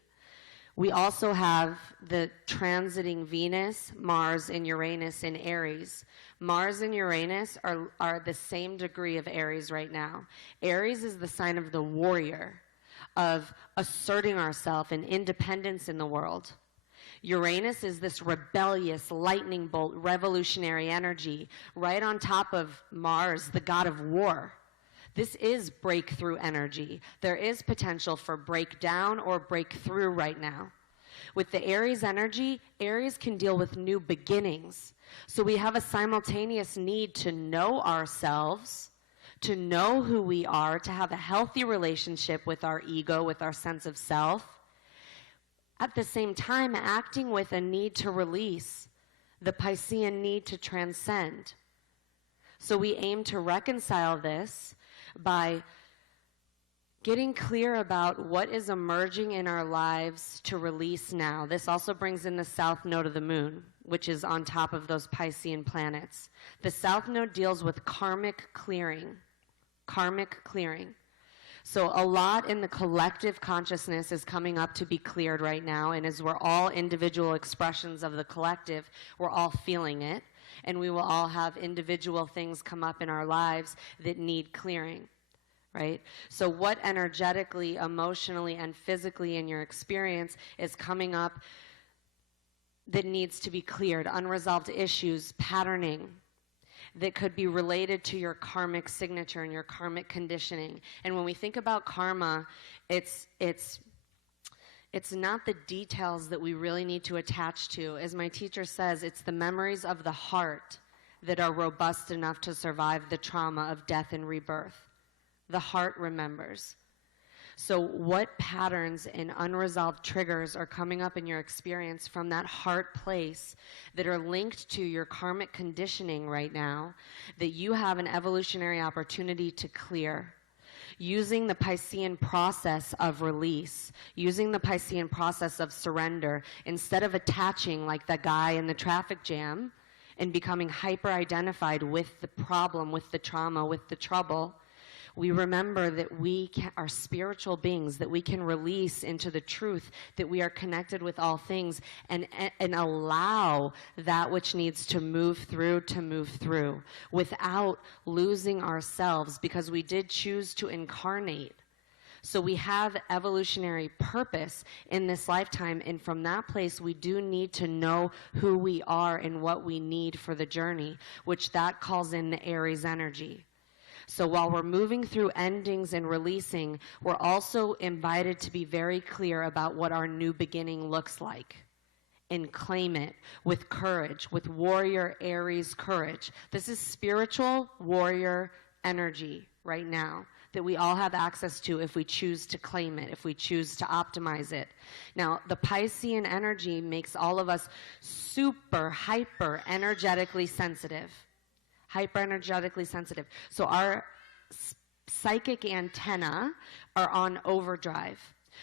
we also have the transiting Venus, Mars, and Uranus in Aries. Mars and Uranus are the same degree of Aries right now. Aries is the sign of the warrior, of asserting ourselves and independence in the world. Uranus is this rebellious, lightning bolt, revolutionary energy right on top of Mars, the god of war. This is breakthrough energy. There is potential for breakdown or breakthrough right now. With the Aries energy, Aries can deal with new beginnings. So we have a simultaneous need to know ourselves, to know who we are, to have a healthy relationship with our ego, with our sense of self. At the same time, acting with a need to release, the Piscean need to transcend. So we aim to reconcile this by getting clear about what is emerging in our lives to release now. This also brings in the south node of the moon, which is on top of those Piscean planets. The south node deals with karmic clearing. Karmic clearing. So a lot in the collective consciousness is coming up to be cleared right now, and as we're all individual expressions of the collective, we're all feeling it, and we will all have individual things come up in our lives that need clearing, right? So what energetically, emotionally, and physically in your experience is coming up that needs to be cleared? Unresolved issues, patterning, that could be related to your karmic signature and your karmic conditioning. And when we think about karma, it's not the details that we really need to attach to. As my teacher says, it's the memories of the heart that are robust enough to survive the trauma of death and rebirth. The heart remembers. So what patterns and unresolved triggers are coming up in your experience from that heart place that are linked to your karmic conditioning right now that you have an evolutionary opportunity to clear? Using the Piscean process of release, using the Piscean process of surrender, instead of attaching like the guy in the traffic jam and becoming hyper-identified with the problem, with the trauma, with the trouble, We remember that we are spiritual beings, that we can release into the truth, that we are connected with all things, and allow that which needs to move through without losing ourselves, because we did choose to incarnate. So we have evolutionary purpose in this lifetime, and from that place we do need to know who we are and what we need for the journey, which that calls in the Aries energy. So while we're moving through endings and releasing, we're also invited to be very clear about what our new beginning looks like, and claim it with courage, with warrior Aries courage. This is spiritual warrior energy right now that we all have access to if we choose to claim it, if we choose to optimize it. Now, the Piscean energy makes all of us super, hyper energetically sensitive. Hyper energetically sensitive. So our psychic antenna are on overdrive.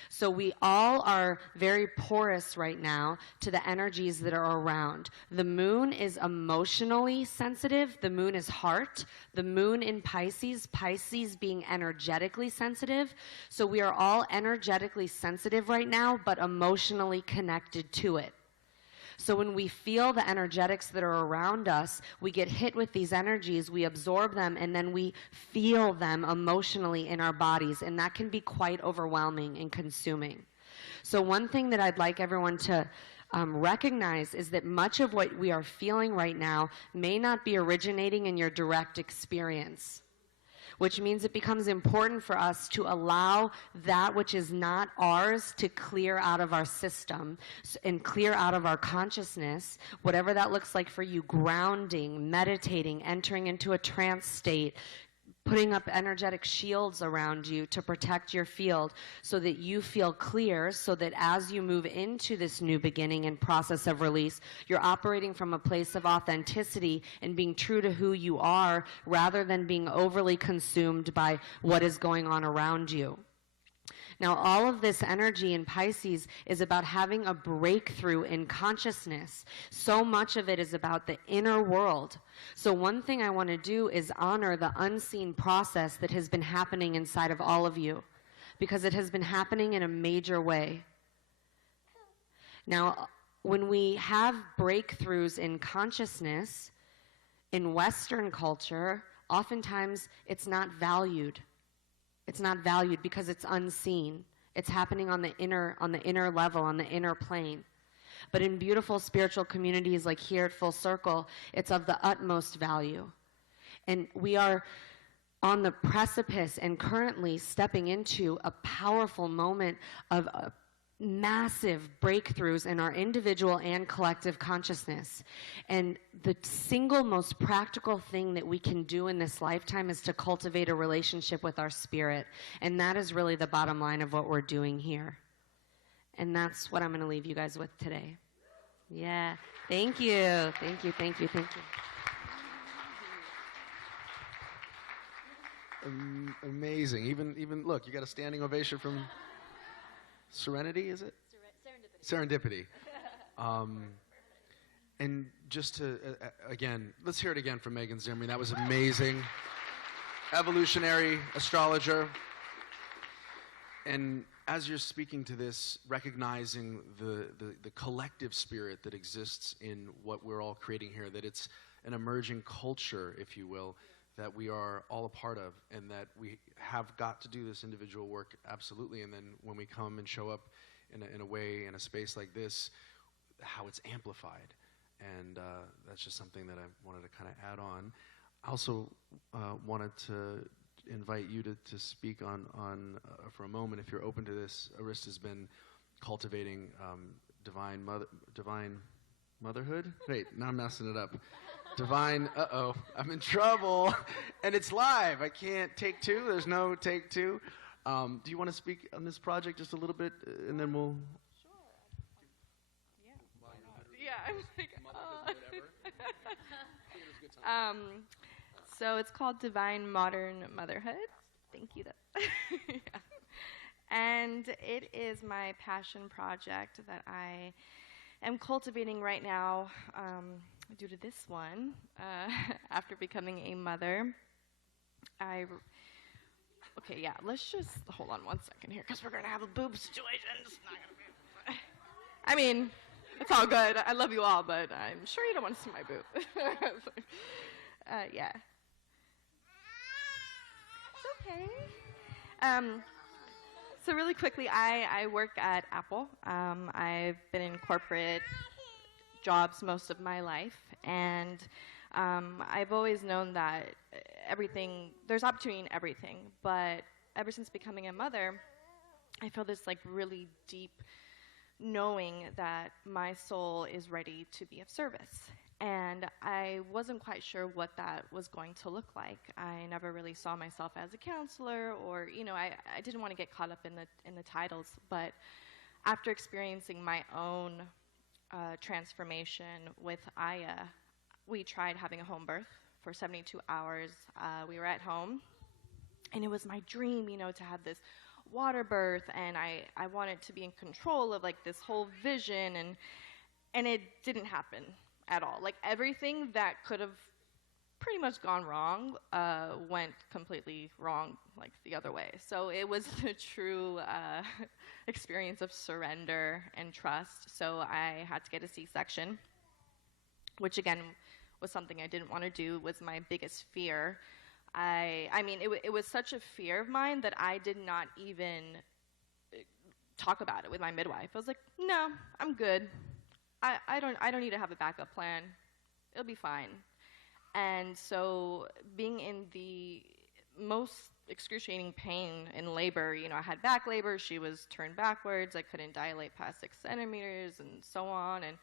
So we all are very porous right now to the energies that are around. The moon is emotionally sensitive. The moon is heart. The moon in Pisces, Pisces being energetically sensitive. So we are all energetically sensitive right now, but emotionally connected to it. So when we feel the energetics that are around us, we get hit with these energies, we absorb them, and then we feel them emotionally in our bodies, and that can be quite overwhelming and consuming. So one thing that I'd like everyone to recognize is that much of what we are feeling right now may not be originating in your direct experience, which means it becomes important for us to allow that which is not ours to clear out of our system and clear out of our consciousness, whatever that looks like for you, grounding, meditating, entering into a trance state, putting up energetic shields around you to protect your field so that you feel clear, so that as you move into this new beginning and process of release, you're operating from a place of authenticity and being true to who you are rather than being overly consumed by what is going on around you. Now, all of this energy in Pisces is about having a breakthrough in consciousness. So much of it is about the inner world. So one thing I want to do is honor the unseen process that has been happening inside of all of you, because it has been happening in a major way. Now, when we have breakthroughs in consciousness, in Western culture, oftentimes it's not valued. It's not valued because it's unseen. It's happening on the inner level, on the inner plane. But in beautiful spiritual communities like here at Full Circle, it's of the utmost value. And we are on the precipice and currently stepping into a powerful moment of massive breakthroughs in our individual and collective consciousness. And the single most practical thing that we can do in this lifetime is to cultivate a relationship with our spirit. And that is really the bottom line of what we're doing here. And that's what I'm going to leave you guys with today. Yeah. Thank you. Thank you. Thank you. Thank you. Amazing. Even look, you got a standing ovation from Serenity, is it? Serendipity. And just to, again, let's hear it again from Megan Zimmerman. That was amazing. Evolutionary astrologer. And as you're speaking to this, recognizing the collective spirit that exists in what we're all creating here, that it's an emerging culture, if you will, that we are all a part of, and that we have got to do this individual work, absolutely. And then when we come and show up in a way, in a space like this, how it's amplified. And that's just something that I wanted to kind of add on. I also wanted to invite you to speak on for a moment, if you're open to this. Arista's been cultivating divine motherhood? Wait, now I'm messing it up. Divine, I'm in trouble. And it's live. I can't take two. There's no take two. Do you want to speak on this project just a little bit, and then we'll... I'm like, oh. So it's called Divine Modern Motherhood. Thank you. Yeah. And it is my passion project that I am cultivating right now due to this one. After becoming a mother, I Okay, yeah, let's just hold on one second here, because we're going to have a boob situation. It's not gonna be... I mean, it's all good. I love you all, but I'm sure you don't want to see my boob. Yeah. It's okay. So really quickly, I work at Apple. I've been in corporate jobs most of my life, and I've always known that there's opportunity in everything, but ever since becoming a mother, I feel this like really deep knowing that my soul is ready to be of service. And I wasn't quite sure what that was going to look like. I never really saw myself as a counselor, or I didn't want to get caught up in the titles. But after experiencing my own transformation with Aya, we tried having a home birth for 72 hours. We were at home, and it was my dream, to have this water birth, and I wanted to be in control of like this whole vision, and it didn't happen at all. Like everything that could have pretty much gone wrong went completely wrong, like the other way. So it was the true experience of surrender and trust. So I had to get a C-section, which again was something I didn't want to do. Was my biggest fear. I mean, it was such a fear of mine that I did not even talk about it with my midwife. I was like, no, I'm good. I don't need to have a backup plan. It'll be fine. And so being in the most excruciating pain in labor, I had back labor, she was turned backwards, I couldn't dilate past 6 centimeters and so on, and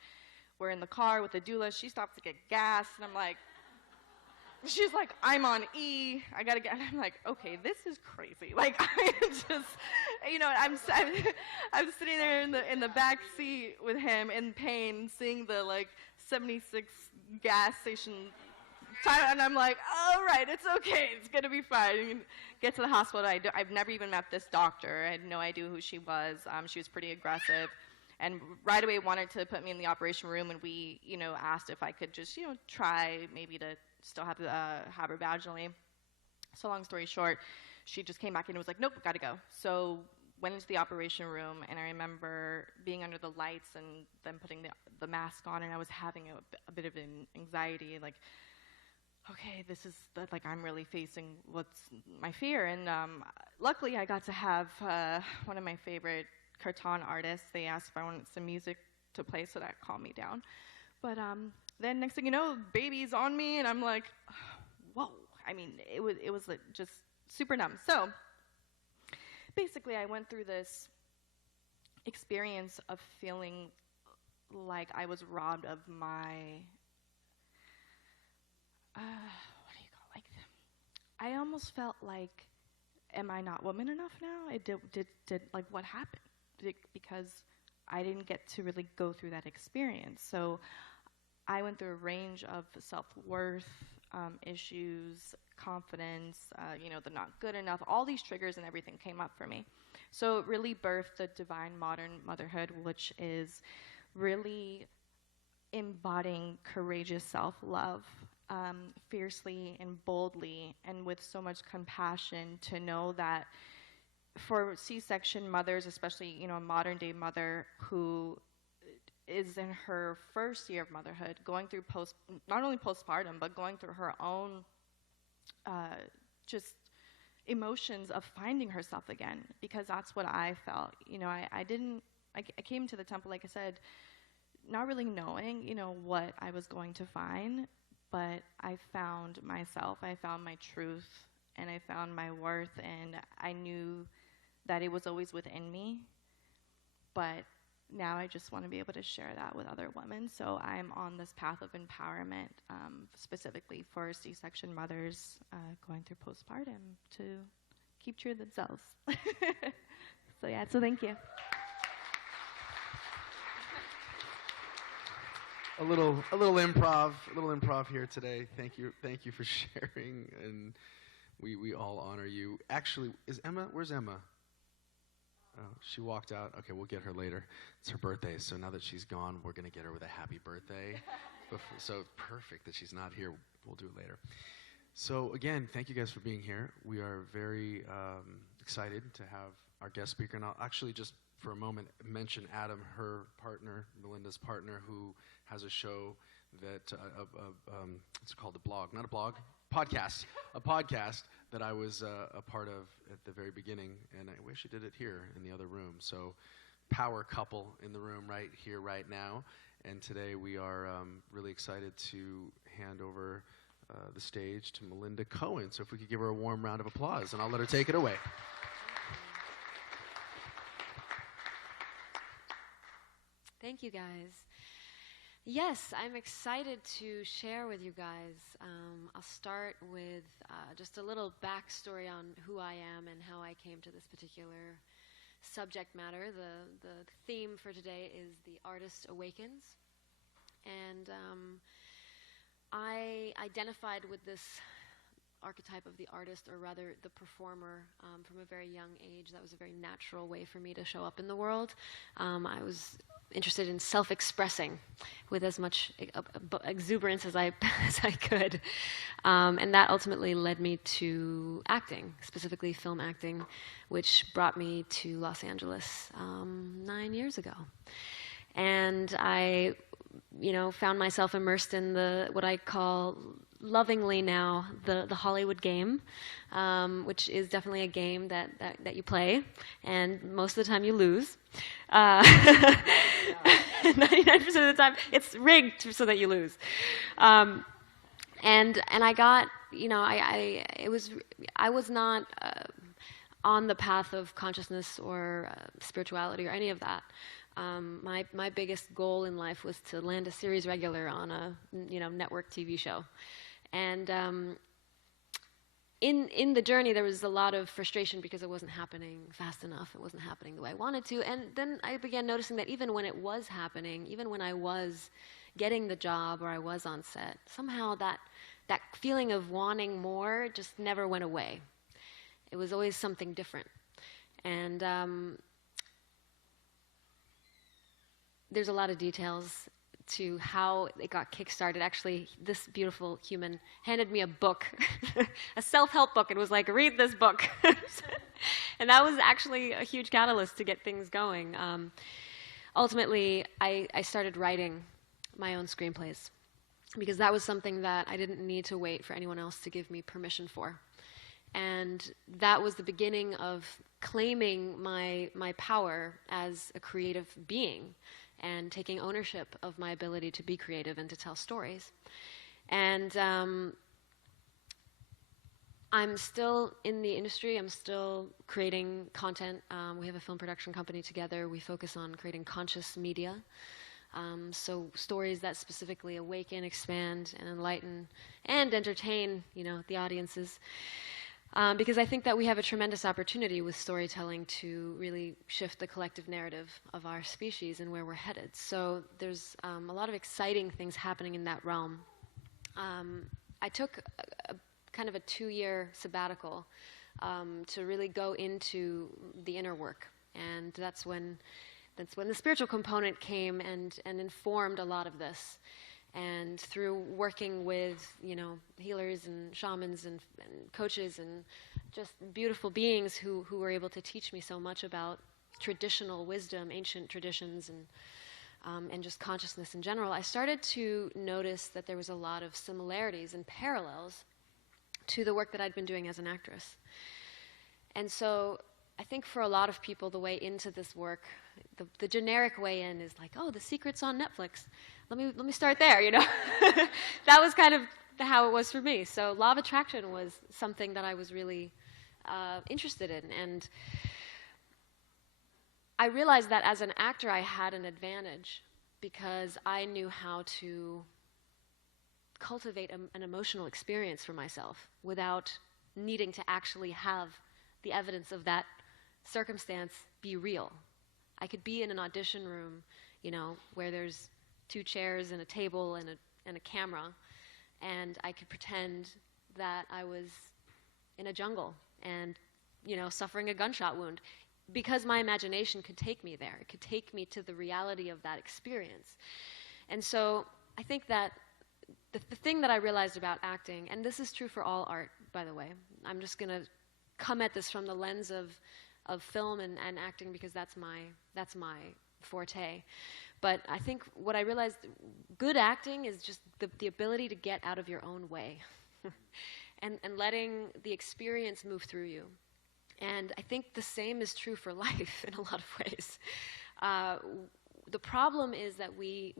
we're in the car with the doula, she stopped to get gas, and I'm like, she's like, I'm on E, I gotta get, and I'm like, okay, this is crazy. Like, I'm just, I'm sitting there in the back seat with him in pain, seeing the like 76 gas station time, and I'm like, all right, it's okay, it's gonna be fine. And get to the hospital. I've never even met this doctor. I had no idea who she was. She was pretty aggressive, and right away wanted to put me in the operation room. And we, asked if I could just, try maybe to still have her vaginally. So long story short, she just came back and was like, nope, gotta go. So went into the operation room, and I remember being under the lights and then putting the mask on, and I was having a bit of an anxiety, like, okay, this is like I'm really facing what's my fear. And luckily I got to have one of my favorite cartoon artists. They asked if I wanted some music to play, so that calmed me down. But then next thing you know, baby's on me, and I'm like, whoa. I mean, it was like just super numb. So basically I went through this experience of feeling like I was robbed of my what do you call, like, I almost felt like, am I not woman enough now? Did like, what happened? Because I didn't get to really go through that experience. So I went through a range of self-worth issues, confidence, the not good enough, all these triggers and everything came up for me. So it really birthed the Divine Modern Motherhood, which is really embodying courageous self-love, fiercely and boldly and with so much compassion, to know that for C-section mothers, especially, a modern-day mother who is in her first year of motherhood, going through not only postpartum, but going through her own just emotions of finding herself again, because that's what I felt. I came to the temple, like I said, not really knowing, what I was going to find, but I found myself, I found my truth, and I found my worth, and I knew that it was always within me, but now I just want to be able to share that with other women. So I'm on this path of empowerment, specifically for C-section mothers going through postpartum, to keep true to themselves. So thank you. A little improv here today. Thank you for sharing, and we all honor you. Actually, where's Emma? Oh, she walked out. Okay, we'll get her later. It's her birthday, so now that she's gone, we're gonna get her with a happy birthday. So perfect that she's not here. We'll do it later. So again, thank you guys for being here. We are very excited to have our guest speaker, and I'll actually just for a moment mention Adam, her partner, Melinda's partner, who has a show that it's called a blog, not a blog, podcast, a podcast that I was a part of at the very beginning, and I wish I did it here in the other room. So, power couple in the room right here, right now, and today we are really excited to hand over the stage to Melinda Cohen. So if we could give her a warm round of applause, and I'll let her take it away. Thank you, guys. Yes, I'm excited to share with you guys. I'll start with just a little backstory on who I am and how I came to this particular subject matter. The theme for today is The Artist Awakens. And I identified with this archetype of the artist, or rather the performer, from a very young age. That was a very natural way for me to show up in the world. I was interested in self-expressing with as much exuberance as I could. And that ultimately led me to acting, specifically film acting, which brought me to Los Angeles 9 years ago. And I found myself immersed in what I call lovingly now the Hollywood game, which is definitely a game that you play, and most of the time you lose. 99% of the time, it's rigged so that you lose. And I got, I was not on the path of consciousness or spirituality or any of that. My biggest goal in life was to land a series regular on a network TV show, and in the journey there was a lot of frustration because it wasn't happening fast enough. It wasn't happening the way I wanted to, and then I began noticing that even when it was happening, even when I was getting the job or I was on set, somehow that feeling of wanting more just never went away. It was always something different, and there's a lot of details to how it got kickstarted. Actually, this beautiful human handed me a book, a self-help book, and was like, read this book. And that was actually a huge catalyst to get things going. Ultimately, I started writing my own screenplays because that was something that I didn't need to wait for anyone else to give me permission for. And that was the beginning of claiming my power as a creative being, and taking ownership of my ability to be creative and to tell stories. And I'm still in the industry. I'm still creating content. We have a film production company together. We focus on creating conscious media. So stories that specifically awaken, expand, and enlighten, and entertain, the audiences. Because I think that we have a tremendous opportunity with storytelling to really shift the collective narrative of our species and where we're headed. So there's a lot of exciting things happening in that realm. I took a kind of a 2-year sabbatical to really go into the inner work, and that's when the spiritual component came and informed a lot of this. And through working with, healers and shamans and coaches and just beautiful beings who were able to teach me so much about traditional wisdom, ancient traditions, and just consciousness in general, I started to notice that there was a lot of similarities and parallels to the work that I'd been doing as an actress. And so I think for a lot of people, the way into this work, the generic way in is like, oh, The Secret's on Netflix. Let me start there, That was kind of how it was for me. So Law of Attraction was something that I was really interested in. And I realized that as an actor, I had an advantage because I knew how to cultivate an emotional experience for myself without needing to actually have the evidence of that circumstance be real. I could be in an audition room, where there's 2 chairs and a table and a camera, and I could pretend that I was in a jungle and, suffering a gunshot wound, because my imagination could take me there. It could take me to the reality of that experience. And so I think that the thing that I realized about acting, and this is true for all art, by the way. I'm just going to come at this from the lens of film and acting because that's my forte. But I think what I realized, good acting is just the ability to get out of your own way and letting the experience move through you. And I think the same is true for life in a lot of ways. The problem is that we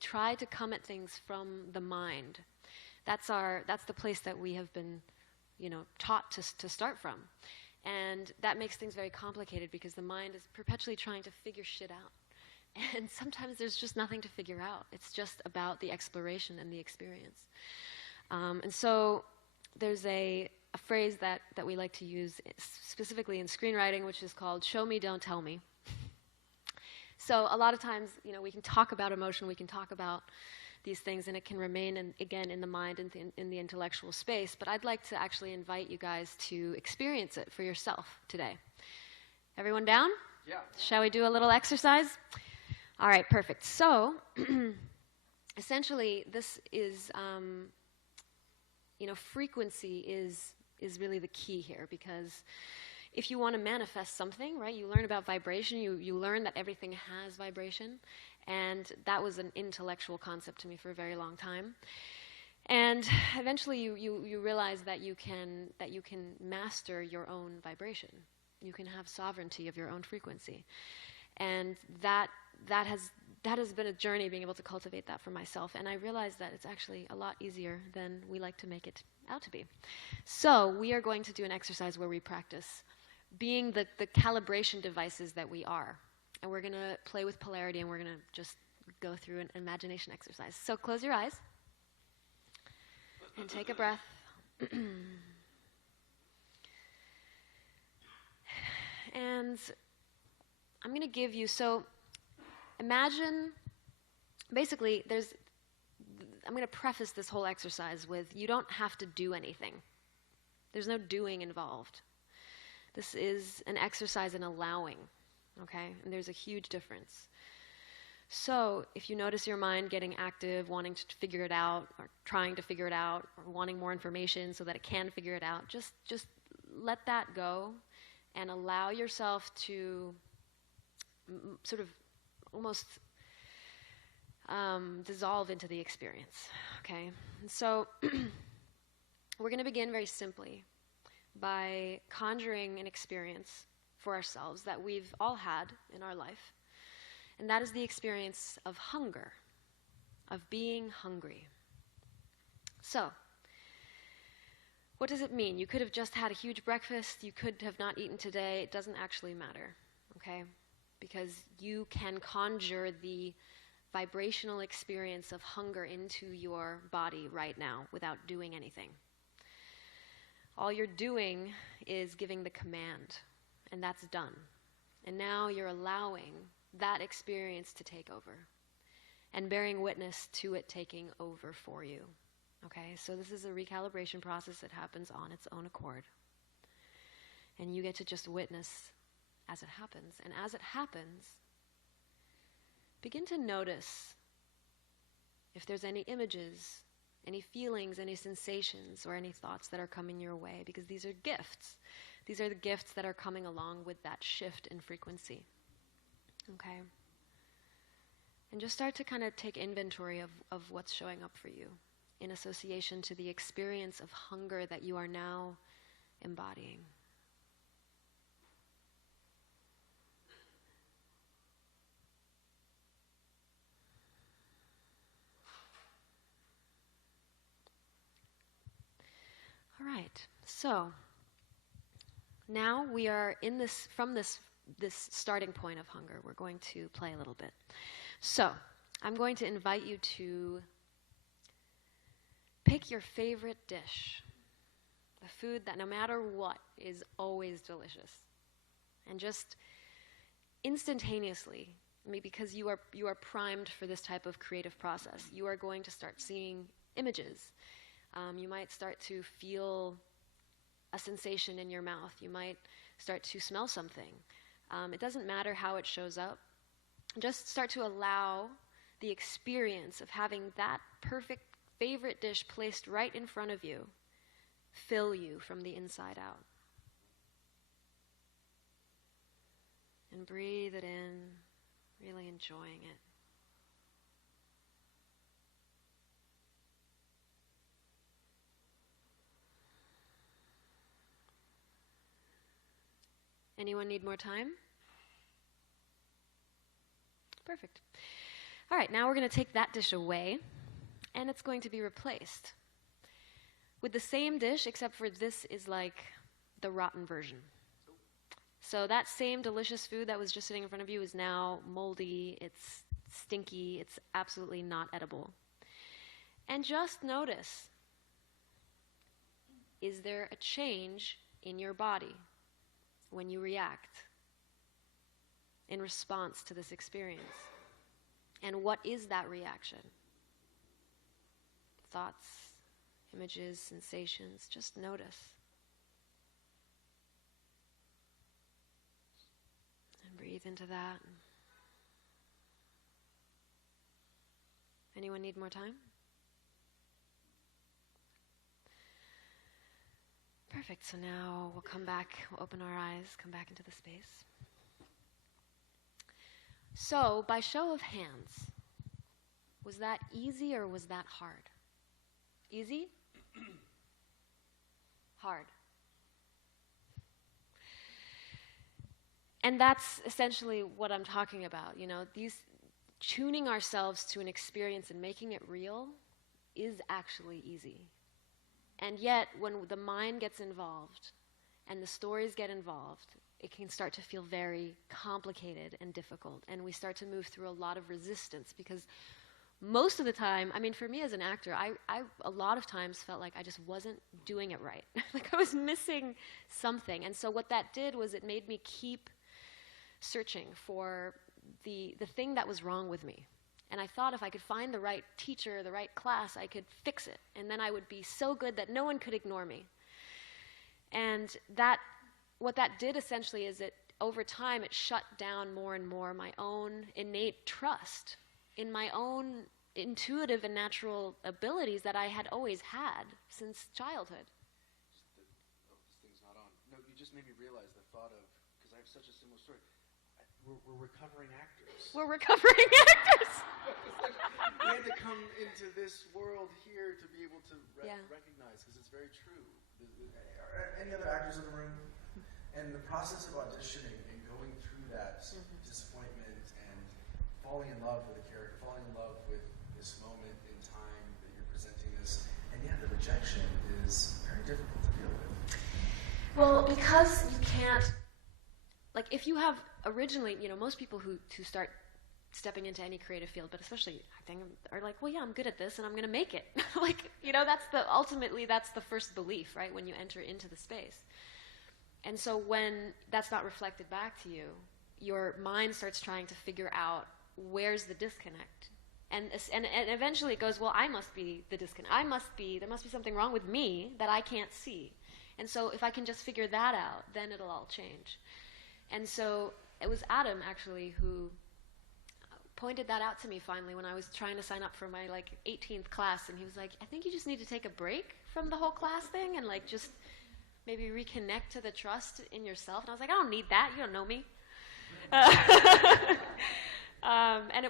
try to come at things from the mind. That's the place that we have been, taught to start from. And that makes things very complicated because the mind is perpetually trying to figure shit out. And sometimes there's just nothing to figure out. It's just about the exploration and the experience. And so there's a phrase that we like to use specifically in screenwriting, which is called "show me, don't tell me." So a lot of times, we can talk about emotion, we can talk about these things, and it can remain, again, in the mind and in the intellectual space. But I'd like to actually invite you guys to experience it for yourself today. Everyone down? Yeah. Shall we do a little exercise? All right, perfect. So, essentially, this is, frequency is really the key here, because if you want to manifest something, right, you learn about vibration, you learn that everything has vibration, and that was an intellectual concept to me for a very long time. And eventually you realize that you can master your own vibration. You can have sovereignty of your own frequency. And that has been a journey, being able to cultivate that for myself. And I realized that it's actually a lot easier than we like to make it out to be. So we are going to do an exercise where we practice being the calibration devices that we are. And we're going to play with polarity, and we're going to just go through an imagination exercise. So close your eyes and take a breath. And I'm going to give you, so imagine, basically, I'm going to preface this whole exercise with, you don't have to do anything. There's no doing involved. This is an exercise in allowing, okay? And there's a huge difference. So if you notice your mind getting active, wanting to figure it out, or trying to figure it out, or wanting more information so that it can figure it out, just let that go and allow yourself to sort of almost dissolve into the experience, okay? And so we're going to begin very simply by conjuring an experience for ourselves that we've all had in our life, and that is the experience of hunger, of being hungry. So, what does it mean? You could have just had a huge breakfast, you could have not eaten today, it doesn't actually matter, okay? Because you can conjure the vibrational experience of hunger into your body right now without doing anything. All you're doing is giving the command, and that's done. And now you're allowing that experience to take over and bearing witness to it taking over for you. Okay, so this is a recalibration process that happens on its own accord. And you get to just witness as it happens. And as it happens, begin to notice if there's any images, any feelings, any sensations, or any thoughts that are coming your way, because these are gifts. These are the gifts that are coming along with that shift in frequency. Okay? And just start to kind of take inventory of what's showing up for you in association to the experience of hunger that you are now embodying. All right, so now we are in from this starting point of hunger. We're going to play a little bit. So I'm going to invite you to pick your favorite dish, the food that no matter what is always delicious, and just instantaneously, because you are primed for this type of creative process, you are going to start seeing images. You might start to feel a sensation in your mouth. You might start to smell something. It doesn't matter how it shows up. Just start to allow the experience of having that perfect favorite dish placed right in front of you fill you from the inside out. And breathe it in, really enjoying it. Anyone need more time? Perfect. All right, now we're going to take that dish away, and it's going to be replaced with the same dish, except for this is like the rotten version. So that same delicious food that was just sitting in front of you is now moldy, it's stinky, it's absolutely not edible. And just notice, is there a change in your body when you react in response to this experience? And what is that reaction? Thoughts, images, sensations, just notice. And breathe into that. Anyone need more time? Perfect. So now we'll come back, we'll open our eyes, come back into the space. So, by show of hands, was that easy or was that hard? Easy? Hard. And that's essentially what I'm talking about. You know, these tuning ourselves to an experience and making it real is actually easy. And yet, when the mind gets involved and the stories get involved, it can start to feel very complicated and difficult. And we start to move through a lot of resistance because most of the time, I mean, for me as an actor, I a lot of times felt like I just wasn't doing it right. Like I was missing something. And so what that did was it made me keep searching for the thing that was wrong with me. And I thought if I could find the right teacher, the right class, I could fix it. And then I would be so good that no one could ignore me. And what that did essentially is it, over time, it shut down more and more my own innate trust in my own intuitive and natural abilities that I had always had since childhood. This thing's not on. No, you just made me realize the thought of, because I have such a similar story. We're recovering actors. We're recovering actors. We had to come into this world here to be able to recognize, because it's very true. Are any other actors in the room? And the process of auditioning and going through that disappointment and falling in love with a character, falling in love with this moment in time that you're presenting this, and yet the rejection is very difficult to deal with. Well, because you can't, like if you have originally, you know, most people who start stepping into any creative field, but especially acting, are like, well, yeah, I'm good at this and I'm going to make it. Like, you know, ultimately that's the first belief, right, when you enter into the space. And so when that's not reflected back to you, your mind starts trying to figure out where's the disconnect. And eventually it goes, well, I must be the disconnect. There must be something wrong with me that I can't see. And so if I can just figure that out, then it'll all change. And so it was Adam, actually, who pointed that out to me finally when I was trying to sign up for my, 18th class. And he was like, I think you just need to take a break from the whole class thing and, just maybe reconnect to the trust in yourself. And I was like, I don't need that. You don't know me.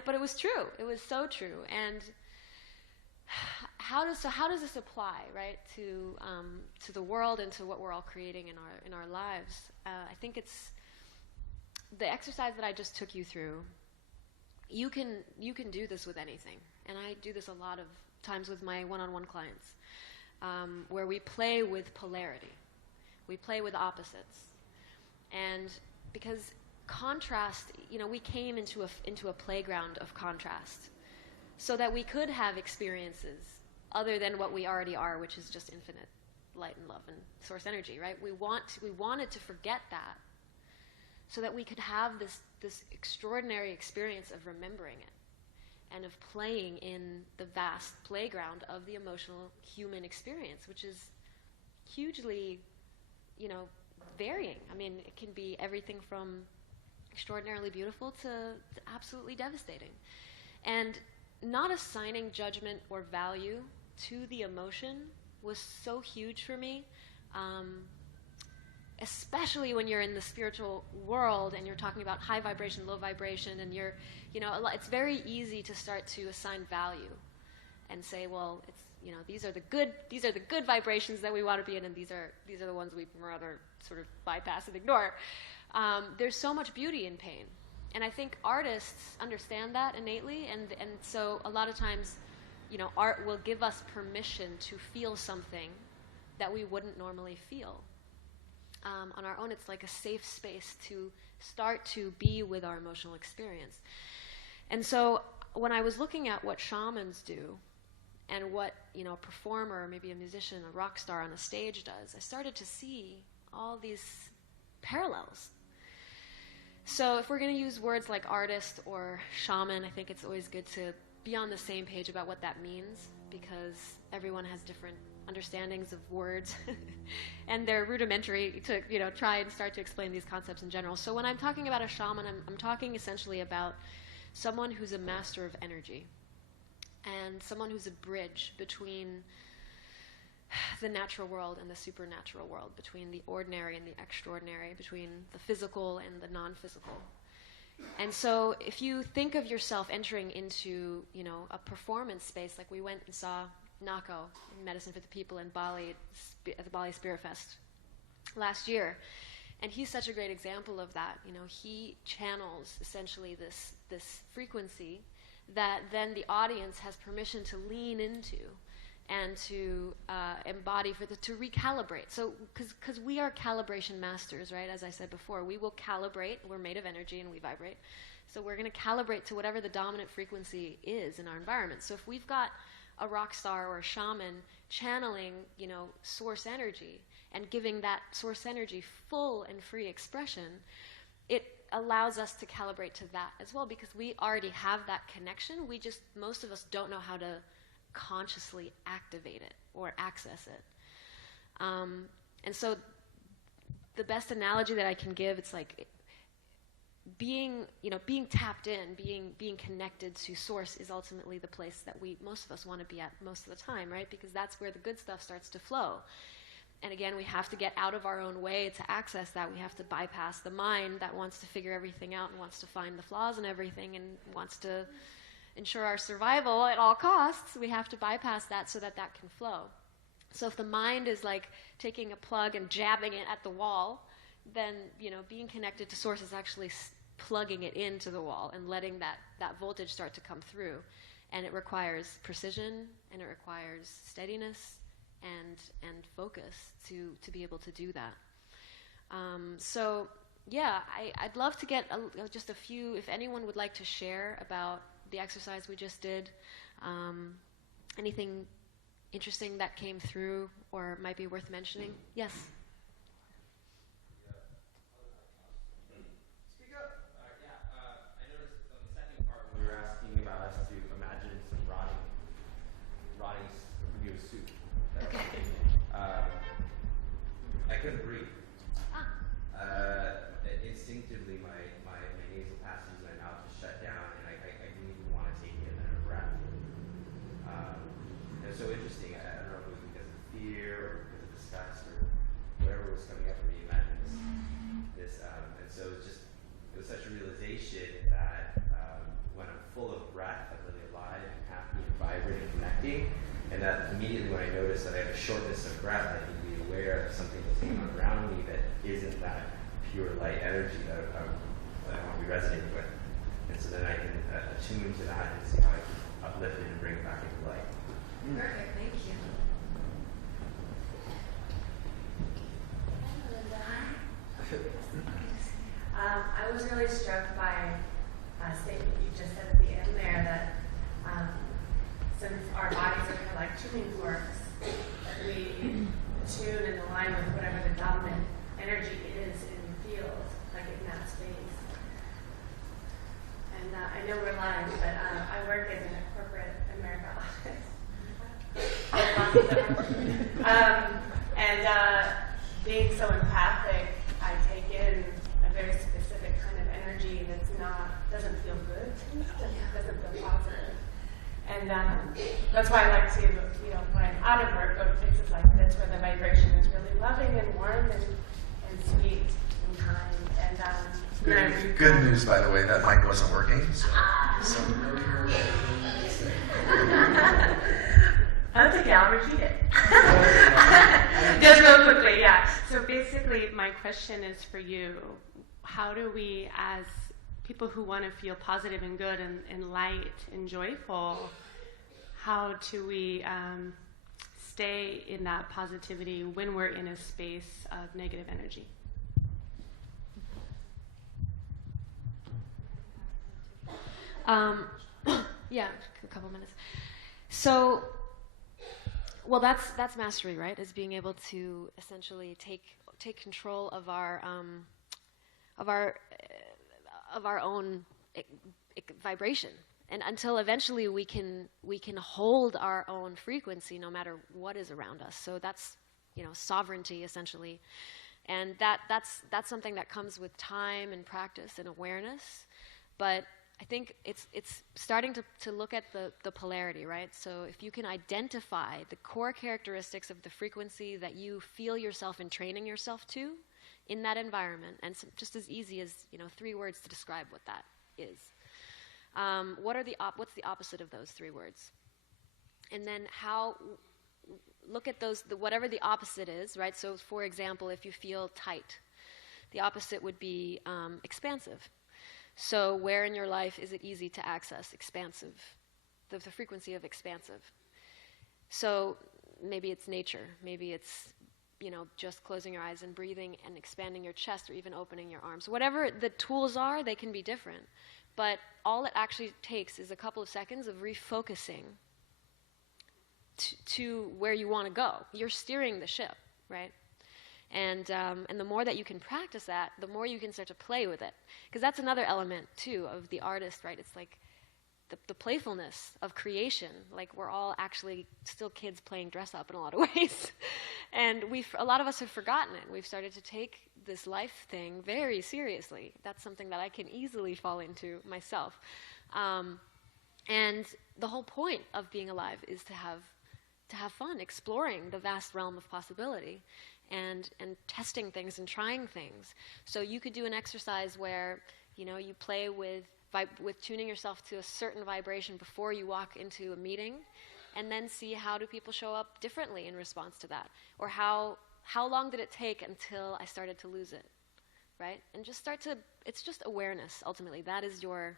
But it was true. It was so true. And how does this apply, right, to the world and to what we're all creating in our lives? I think it's the exercise that I just took you through. You can do this with anything, and I do this a lot of times with my one-on-one clients, where we play with polarity, we play with opposites, and because contrast, we came into a playground of contrast, so that we could have experiences other than what we already are, which is just infinite light and love and source energy, right? We wanted to forget that, so that we could have this extraordinary experience of remembering it and of playing in the vast playground of the emotional human experience, which is hugely, varying. I mean, it can be everything from extraordinarily beautiful to absolutely devastating. And not assigning judgment or value to the emotion was so huge for me. Especially when you're in the spiritual world and you're talking about high vibration, low vibration, and you're, it's very easy to start to assign value and say, well, it's, these are the good vibrations that we want to be in, and these are the ones we'd rather sort of bypass and ignore. There's so much beauty in pain, and I think artists understand that innately, and so a lot of times, art will give us permission to feel something that we wouldn't normally feel. On our own, it's like a safe space to start to be with our emotional experience. And so when I was looking at what shamans do and what a performer, maybe a musician, a rock star on a stage does, I started to see all these parallels. So if we're going to use words like artist or shaman, I think it's always good to be on the same page about what that means, because everyone has different understandings of words and they're rudimentary to try and start to explain these concepts in general. So when I'm talking about a shaman, I'm talking essentially about someone who's a master of energy and someone who's a bridge between the natural world and the supernatural world, between the ordinary and the extraordinary, between the physical and the non-physical. And so if you think of yourself entering into a performance space, like we went and saw Nako, Medicine for the People, in Bali at the Bali Spirit Fest last year, and he's such a great example of that. He channels essentially this frequency that then the audience has permission to lean into and to embody to recalibrate. So, because we are calibration masters, right? As I said before, we will calibrate. We're made of energy and we vibrate. So we're going to calibrate to whatever the dominant frequency is in our environment. So if we've got a rock star or a shaman channeling, source energy and giving that source energy full and free expression, it allows us to calibrate to that as well, because we already have that connection. Most of us don't know how to consciously activate it or access it. And so the best analogy that I can give, it's like being tapped in, being connected to source is ultimately the place that most of us want to be at most of the time, right? Because that's where the good stuff starts to flow. And again, we have to get out of our own way to access that. We have to bypass the mind that wants to figure everything out and wants to find the flaws in everything and wants to ensure our survival at all costs. We have to bypass that so that can flow. So if the mind is like taking a plug and jabbing it at the wall, then being connected to source is actually plugging it into the wall and letting that voltage start to come through. And it requires precision, and it requires steadiness and focus to be able to do that. So yeah, I'd love to get just a few, if anyone would like to share about the exercise we just did, anything interesting that came through or might be worth mentioning. Yes. I couldn't breathe. Instinctively, my nasal passages and my mouth just shut down, and I didn't even want to take in another breath. It was so interesting. I don't know if it was because of fear or because of disgust or whatever was coming up for me. Imagine this, and so it was such a realization that when I'm full of breath, I'm really alive and happy and vibrant and connecting, and that immediately when I notice that I have a shortness of breath, I can be aware of something that's going on around me that isn't that pure light energy that I want to be resonating with. And so then I can attune to that and see how I can uplift it and bring it back into light. Perfect, thank you. I was really struck by a statement you just said at the end there that since our bodies are kind of like tuning forks, that we tune and align with whatever the dominant energy is in the field, like in that space. And I know we're live, but I work in a corporate America office. And being so empathic, I take in a very specific kind of energy doesn't feel good, doesn't feel positive. And that's why I like to, out of work, go to places like this where the vibration is really loving and warm and sweet and kind. And Good news, by the way, that mic wasn't working. So that's okay, I'll repeat it. Just real quickly, yeah. So basically, my question is for you. How do we, as people who want to feel positive and good and light and joyful, how do we stay in that positivity when we're in a space of negative energy? Yeah, a couple minutes. So, well, that's mastery, right? Is being able to essentially take control of our own vibration, and until eventually we can hold our own frequency no matter what is around us. So that's sovereignty essentially, and that's something that comes with time and practice and awareness, but I think it's starting to look at the polarity, right? So if you can identify the core characteristics of the frequency that you feel yourself entraining yourself to in that environment, and just as easy as 3 words to describe what that is. What's the opposite of those 3 words? And then look at those, whatever the opposite is, right? So for example, if you feel tight, the opposite would be expansive. So where in your life is it easy to access expansive, the frequency of expansive? So maybe it's nature, maybe it's just closing your eyes and breathing and expanding your chest, or even opening your arms. Whatever the tools are, they can be different. But all it actually takes is a couple of seconds of refocusing to where you want to go. You're steering the ship, right? And the more that you can practice that, the more you can start to play with it. Because that's another element, too, of the artist, right? It's like the playfulness of creation. Like, we're all actually still kids playing dress up in a lot of ways. And a lot of us have forgotten it. We've started to take this life thing very seriously. That's something that I can easily fall into myself. And the whole point of being alive is to have fun, exploring the vast realm of possibility. And testing things and trying things. So you could do an exercise where you play with tuning yourself to a certain vibration before you walk into a meeting, and then see how do people show up differently in response to that, or how long did it take until I started to lose it, right? And just it's just awareness. Ultimately, that is your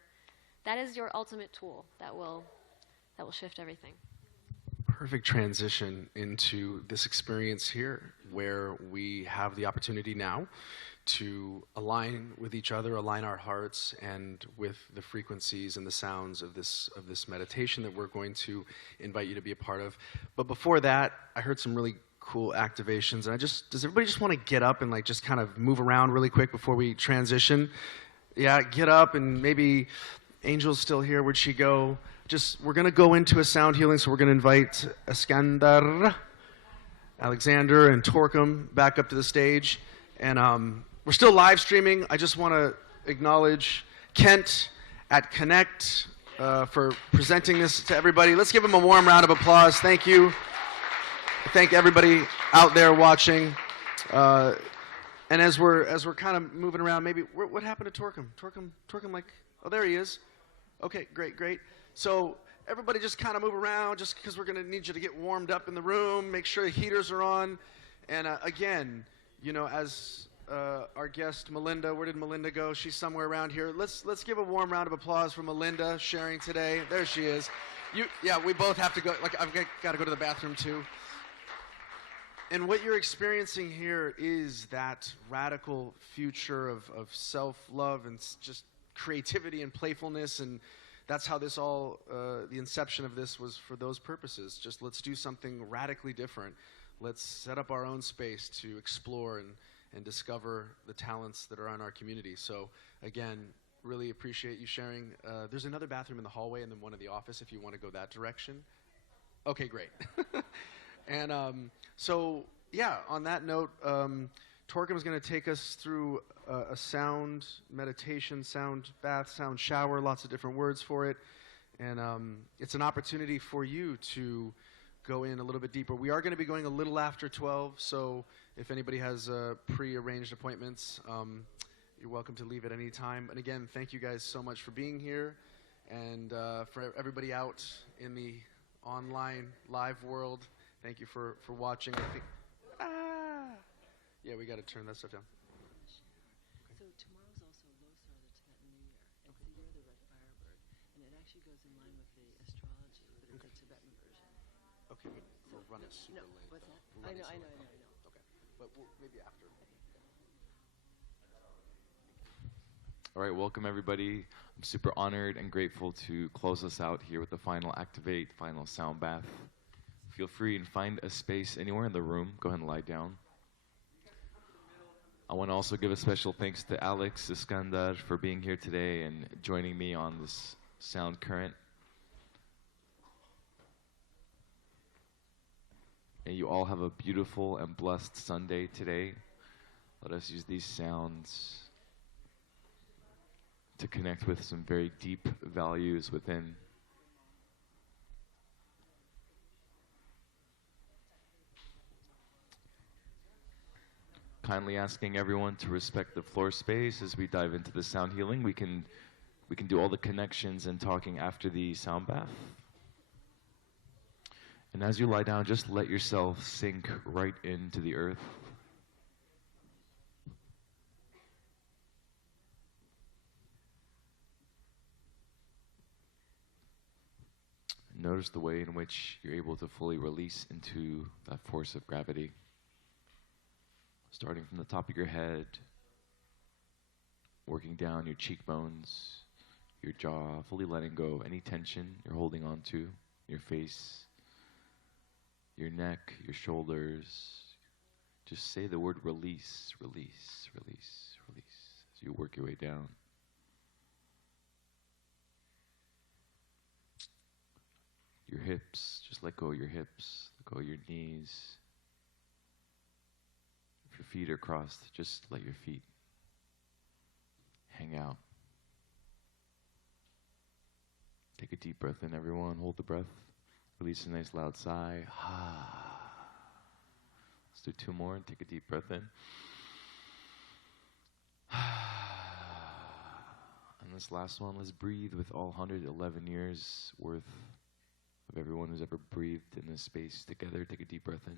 ultimate tool that will shift everything. Perfect transition into this experience here, where we have the opportunity now to align with each other, align our hearts, and with the frequencies and the sounds of this meditation that we're going to invite you to be a part of. But before that, I heard some really cool activations, and does everybody just want to get up and just kind of move around really quick before we transition? Yeah, get up, and maybe Angel's still here. Where'd she go? We're going to go into a sound healing, so we're going to invite Iskandar, Alexander, and Torkum back up to the stage. And we're still live streaming. I just want to acknowledge Kent at Connect for presenting this to everybody. Let's give him a warm round of applause. Thank you. Thank everybody out there watching. And as we're kind of moving around, maybe what happened to Torkum? Torkum, oh, there he is. Okay, great. So everybody just kind of move around, just because we're going to need you to get warmed up in the room, make sure the heaters are on. And again, as our guest Melinda, where did Melinda go? She's somewhere around here. Let's give a warm round of applause for Melinda sharing today. There she is. We both have to go. I've got to go to the bathroom too. And what you're experiencing here is that radical future of self-love and just creativity and playfulness, and that's how this all, the inception of this was for those purposes. Just let's do something radically different. Let's set up our own space to explore and discover the talents that are in our community. So again, really appreciate you sharing. There's another bathroom in the hallway and then one in the office if you want to go that direction. Okay, great. And so, yeah, on that note, Torkum is going to take us through a sound meditation, sound bath, sound shower, lots of different words for it. And it's an opportunity for you to go in a little bit deeper. We are going to be going a little after 12, so if anybody has pre-arranged appointments, you're welcome to leave at any time. And again, thank you guys so much for being here, and for everybody out in the online live world, thank you for watching. I think, yeah, we got to turn that stuff down. So tomorrow's also Losar, the Tibetan New Year. It's the year of the red firebird, and it actually goes in line with the astrology, but it's a Tibetan version. Okay, we'll run it super late. What's that? We'll run I it know. super late. Okay, but maybe after. All right, welcome everybody. I'm super honored and grateful to close us out here with the final Activate, final sound bath. Feel free and find a space anywhere in the room. Go ahead and lie down. I want to also give a special thanks to Alex Iskandar for being here today and joining me on this sound current. And you all have a beautiful and blessed Sunday today. Let us use these sounds to connect with some very deep values within. Kindly asking everyone to respect the floor space as we dive into the sound healing. We can do all the connections and talking after the sound bath. And as you lie down, just let yourself sink right into the earth. Notice the way in which you're able to fully release into that force of gravity. Starting from the top of your head, working down your cheekbones, your jaw, fully letting go of any tension you're holding on to, your face, your neck, your shoulders. Just say the word release, release, release, release as you work your way down. Your hips, just let go of your hips, let go of your knees. If your feet are crossed, just let your feet hang out. Take a deep breath in, everyone. Hold the breath. Release a nice loud sigh. Let's do two more and take a deep breath in. And this last one, let's breathe with all 111 years worth of everyone who's ever breathed in this space together. Take a deep breath in.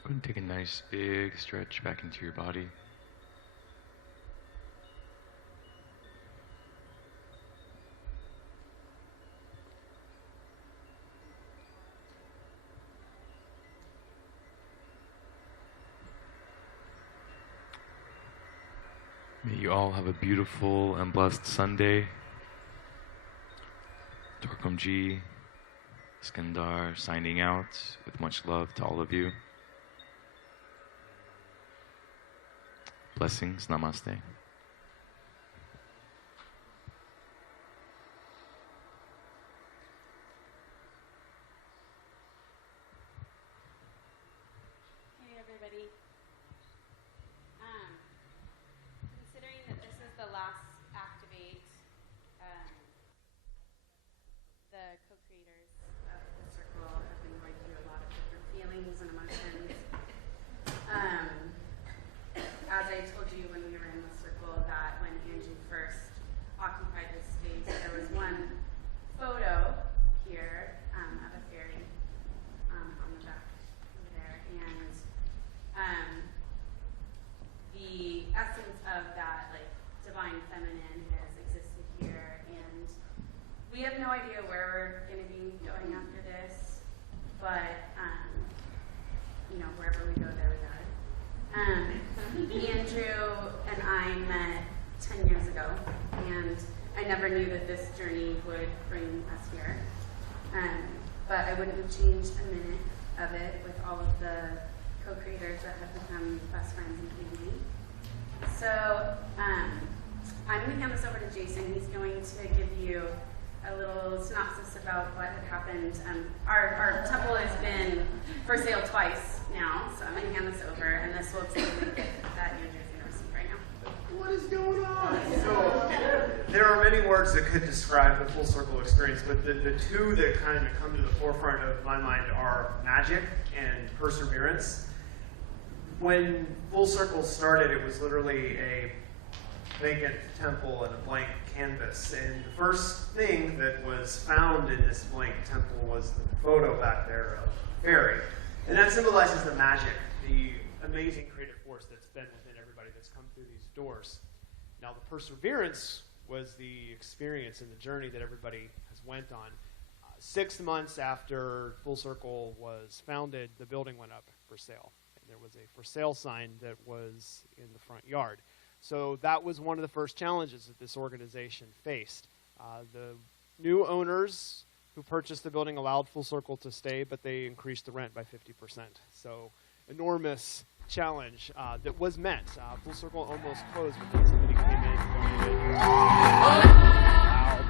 Just go ahead and take a nice big stretch back into your body. May you all have a beautiful and blessed Sunday. Torkom G, Skandar, signing out with much love to all of you. Blessings, namaste. Hey everybody. Considering that this is the last Activate, the co-creators of the circle have been going through a lot of different feelings and emotions. As I told you when we were in the circle, that when Angie first occupied this space, there was one photo here of a fairy on the back over there, and the essence of that, like, divine feminine has existed here, and we have no idea where we're going to be going after this, but wherever we go, there we are. Andrew and I met 10 years ago, and I never knew that this journey would bring us here. But I wouldn't have changed a minute of it with all of the co-creators that have become best friends and community. So I'm going to hand this over to Jason. He's going to give you a little synopsis about what had happened. Our temple has been for sale twice now, so I'm going to hand this over, and this will explain the gift that Andrew's going to receive right now. What is going on? So, there are many words that could describe the full circle experience, but the two that kind of come to the forefront of my mind are magic and perseverance. When Full Circle started, it was literally a vacant temple and a blank canvas. And the first thing that was found in this blank temple was the photo back there of fairy. And that symbolizes the magic, the amazing creative force that's been within everybody that's come through these doors. Now, the perseverance was the experience and the journey that everybody has went on. 6 months after Full Circle was founded, the building went up for sale. And there was a for sale sign that was in the front yard. So that was one of the first challenges that this organization faced. The new owners who purchased the building allowed Full Circle to stay, but they increased the rent by 50%. So enormous challenge that was met. Full Circle almost closed, but somebody came in and allowed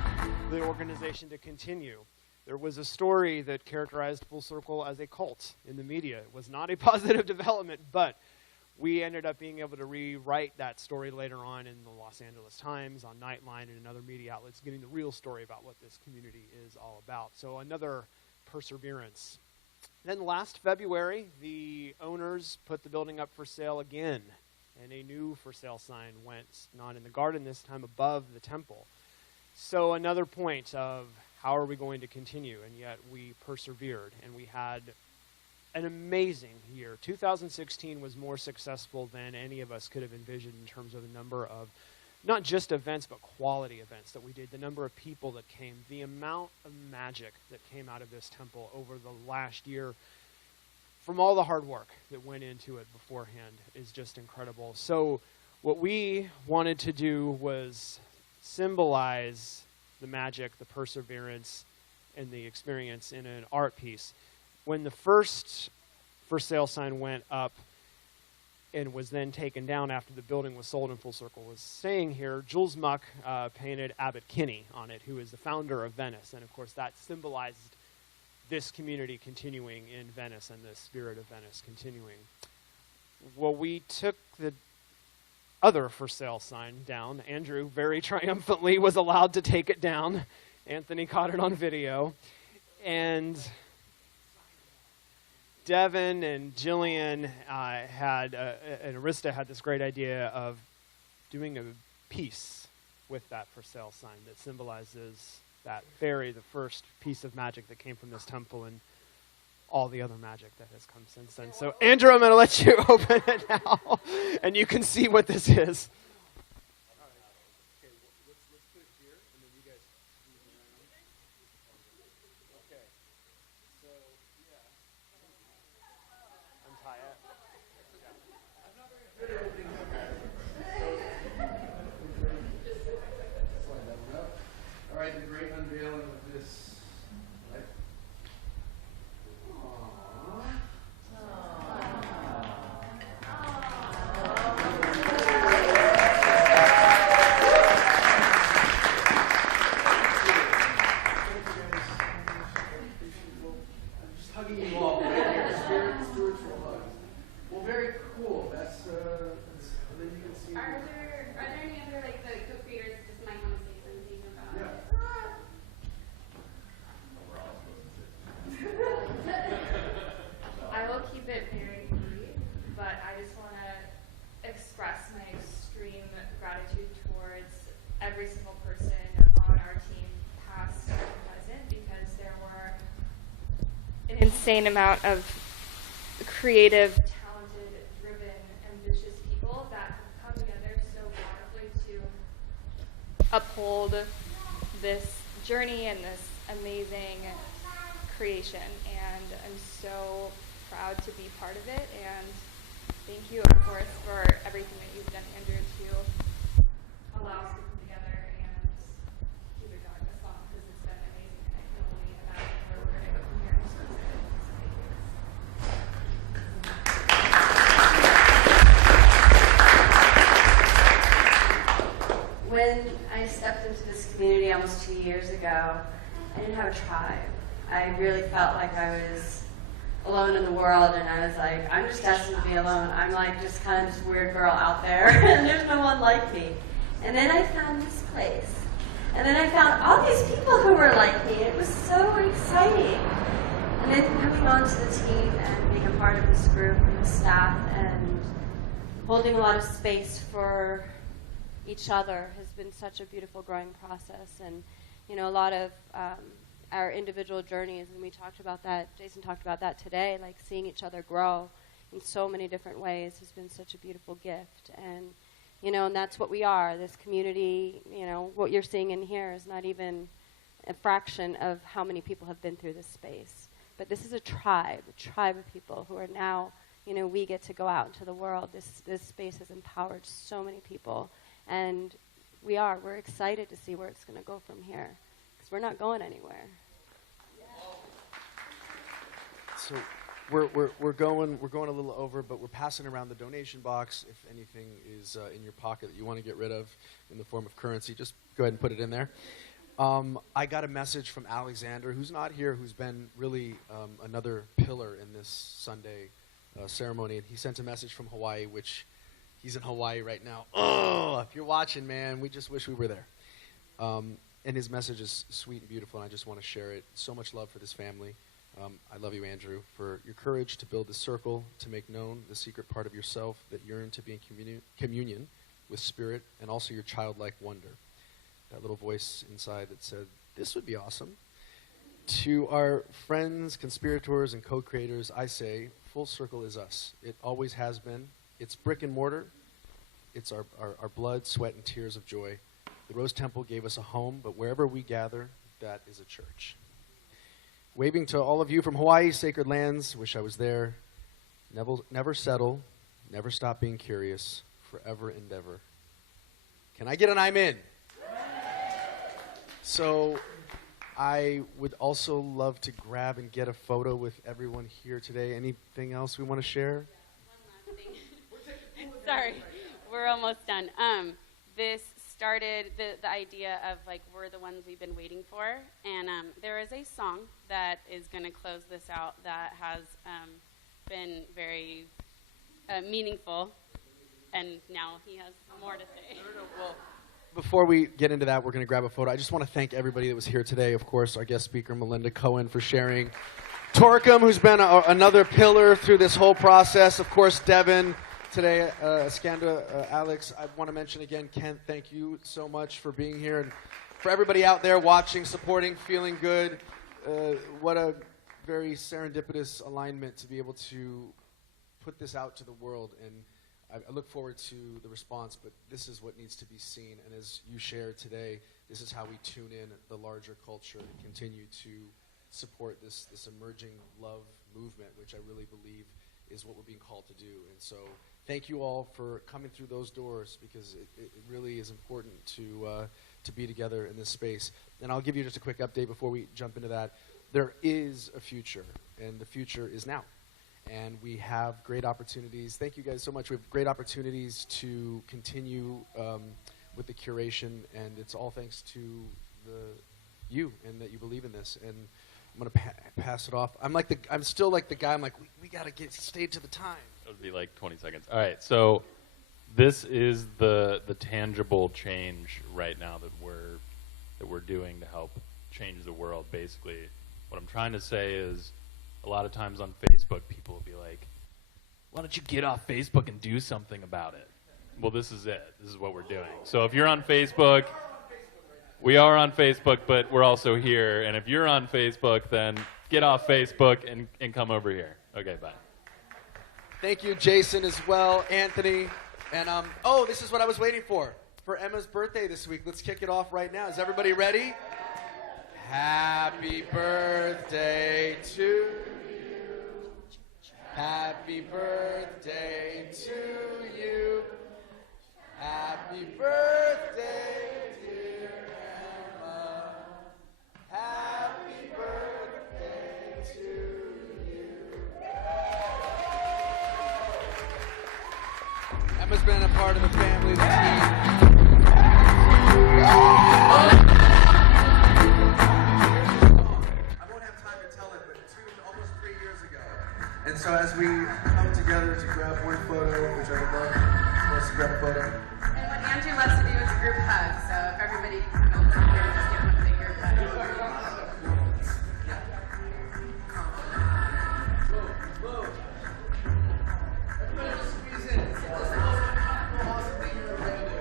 the organization to continue. There was a story that characterized Full Circle as a cult in the media. It was not a positive development, but we ended up being able to rewrite that story later on in the Los Angeles Times, on Nightline, and in other media outlets, getting the real story about what this community is all about. So another perseverance. Then last February, the owners put the building up for sale again, and a new for sale sign went not in the garden, this time above the temple. So another point of how are we going to continue, and yet we persevered, and we had an amazing year. 2016 was more successful than any of us could have envisioned in terms of the number of not just events, but quality events that we did, the number of people that came, the amount of magic that came out of this temple over the last year from all the hard work that went into it beforehand is just incredible. So what we wanted to do was symbolize the magic, the perseverance, and the experience in an art piece. When the first for sale sign went up and was then taken down after the building was sold and Full Circle was staying here, Jules Muck painted Abbot Kinney on it, who is the founder of Venice. And of course that symbolized this community continuing in Venice and the spirit of Venice continuing. Well, we took the other for sale sign down. Andrew very triumphantly was allowed to take it down. Anthony caught it on video. And Devin and Jillian and Arista had this great idea of doing a piece with that for sale sign that symbolizes that fairy, the first piece of magic that came from this temple. And all the other magic that has come since then. So, Andrew, I'm going to let you open it now, and you can see what this is. All right, the great unveiling of this. Right? I'm just hugging you all right here. Spiritual hugs. Well, very cool. That's then you can see. Are there any other like the co-creators that just might want to say something about it? I will keep it very brief, but I just want to express my extreme gratitude towards every single person on our team, past and present, because there were an insane amount of creative, talented, driven, ambitious people that have come together so powerfully to uphold this journey and this amazing creation. And I'm so proud to be part of it. And thank you, of course, for everything that you've done, Andrew, to allow us to come together and keep it going this long, because it's been amazing. And I can only imagine where we're going to go from here. So thank you. When I stepped into this community almost 2 years ago, I didn't have a tribe. I really felt like I was alone in the world, and I was like, I'm just destined to be alone. I'm like just kind of this weird girl out there, and there's no one like me. And then I found this place. And then I found all these people who were like me. It was so exciting. And then coming onto the team and being a part of this group and the staff and holding a lot of space for each other has been such a beautiful growing process. And, you know, a lot of our individual journeys, and we talked about that, Jason talked about that today, like seeing each other grow in so many different ways has been such a beautiful gift. And, you know, and that's what we are, this community. You know, what you're seeing in here is not even a fraction of how many people have been through this space. But this is a tribe of people who are now, you know, we get to go out into the world. This space has empowered so many people. And we're excited to see where it's going to go from here, because we're not going anywhere. So we're going a little over, but we're passing around the donation box. If anything is in your pocket that you want to get rid of in the form of currency, just go ahead and put it in there. I got a message from Alexander, who's not here, who's been really another pillar in this Sunday ceremony. And he sent a message from Hawaii, which he's in Hawaii right now. Oh, if you're watching, man, we just wish we were there. And his message is sweet and beautiful, and I just want to share it. So much love for this family. I love you, Andrew, for your courage to build this circle, to make known the secret part of yourself that yearned to be in communion with spirit, and also your childlike wonder. That little voice inside that said, this would be awesome. To our friends, conspirators, and co-creators, I say, Full Circle is us. It always has been. It's brick and mortar. It's our blood, sweat, and tears of joy. The Rose Temple gave us a home, but wherever we gather, that is a church. Waving to all of you from Hawaii, sacred lands, wish I was there. Never settle, never stop being curious, forever endeavor. Can I get an I'm in? So I would also love to grab and get a photo with everyone here today. Anything else we want to share? One last thing. Sorry, we're almost done. This started the idea of like we're the ones we've been waiting for, and there is a song that is going to close this out that has been very meaningful, and now he has more to say. Well, before we get into that, we're going to grab a photo. I just want to thank everybody that was here today. Of course, our guest speaker, Melinda Cohen, for sharing. Torcum, who's been another pillar through this whole process. Of course, Devin. Today, Skandra, Alex, I want to mention again, Kent, thank you so much for being here. And for everybody out there watching, supporting, feeling good, what a very serendipitous alignment to be able to put this out to the world, and I look forward to the response, but this is what needs to be seen, and as you shared today, this is how we tune in the larger culture and continue to support this emerging love movement, which I really believe is what we're being called to do. And so thank you all for coming through those doors, because it really is important to be together in this space. And I'll give you just a quick update before we jump into that. There is a future, and the future is now. And we have great opportunities. Thank you guys so much. We have great opportunities to continue with the curation, and it's all thanks to you and that you believe in this. And I'm going to pass it off. I'm still like the guy. I'm like, we got to stay to the time. It would be like 20 seconds. All right, so this is the tangible change right now that we're doing to help change the world. Basically, what I'm trying to say is, a lot of times on Facebook, people will be like, "Why don't you get off Facebook and do something about it?" Well, this is it. This is what we're doing. So if you're on Facebook, we are on Facebook, but we're also here. And if you're on Facebook, then get off Facebook and come over here. Okay, bye. Thank you, Jason, as well, Anthony. And, oh, this is what I was waiting for Emma's birthday this week. Let's kick it off right now. Is everybody ready? Happy birthday to you. Happy birthday to you. Happy birthday, dear Emma. Happy birthday to you. Emma's been a part of the family, the team. And so as we come together to grab one photo, which I would love for us to grab a photo. And what Andrew loves to do is a group hug. So if everybody can go up here and just give one big group hug. Everybody just squeeze in. Awesome thing you're going to do.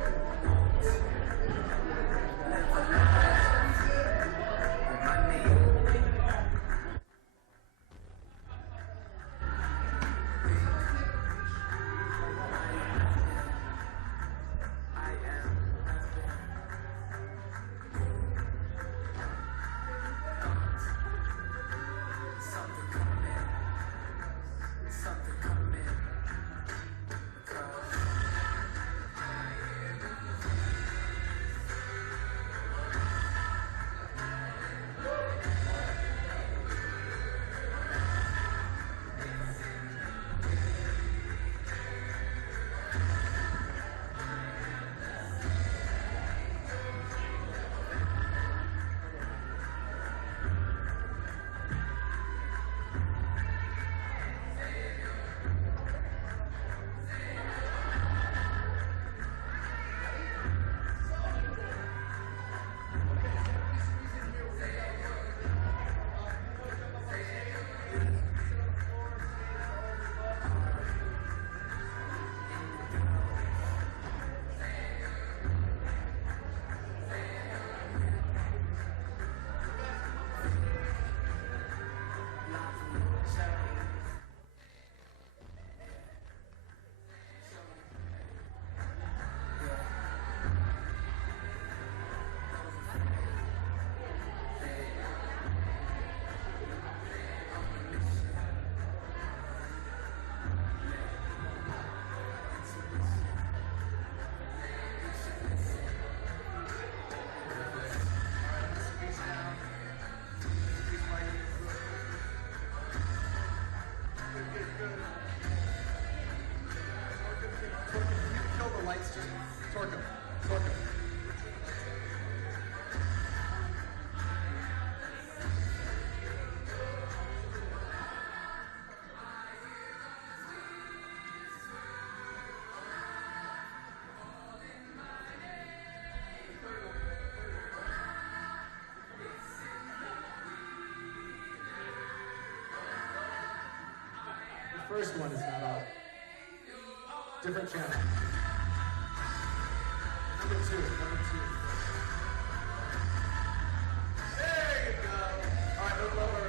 First one is not up. Different channel. Number two. There you go. All right, lower.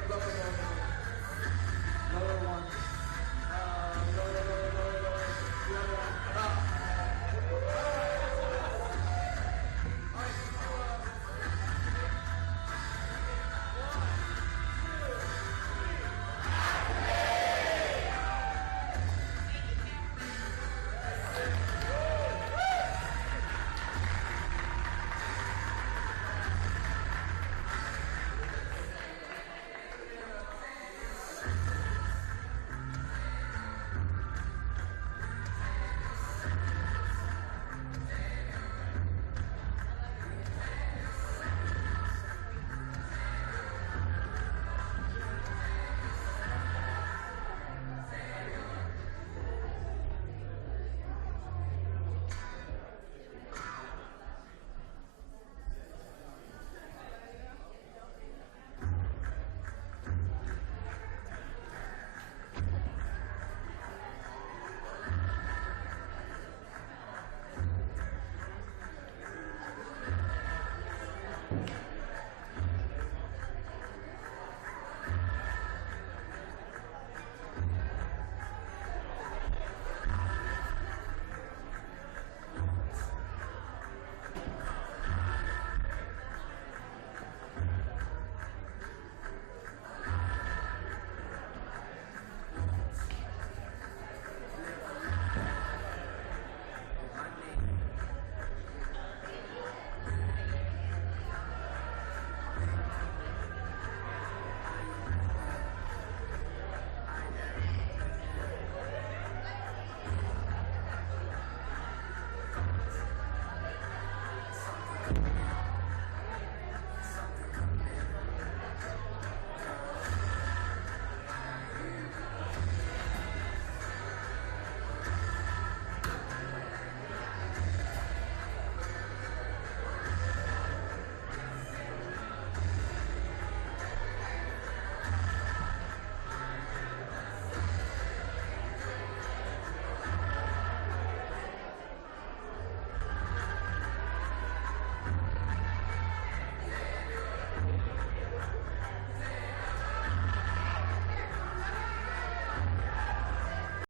Thank you.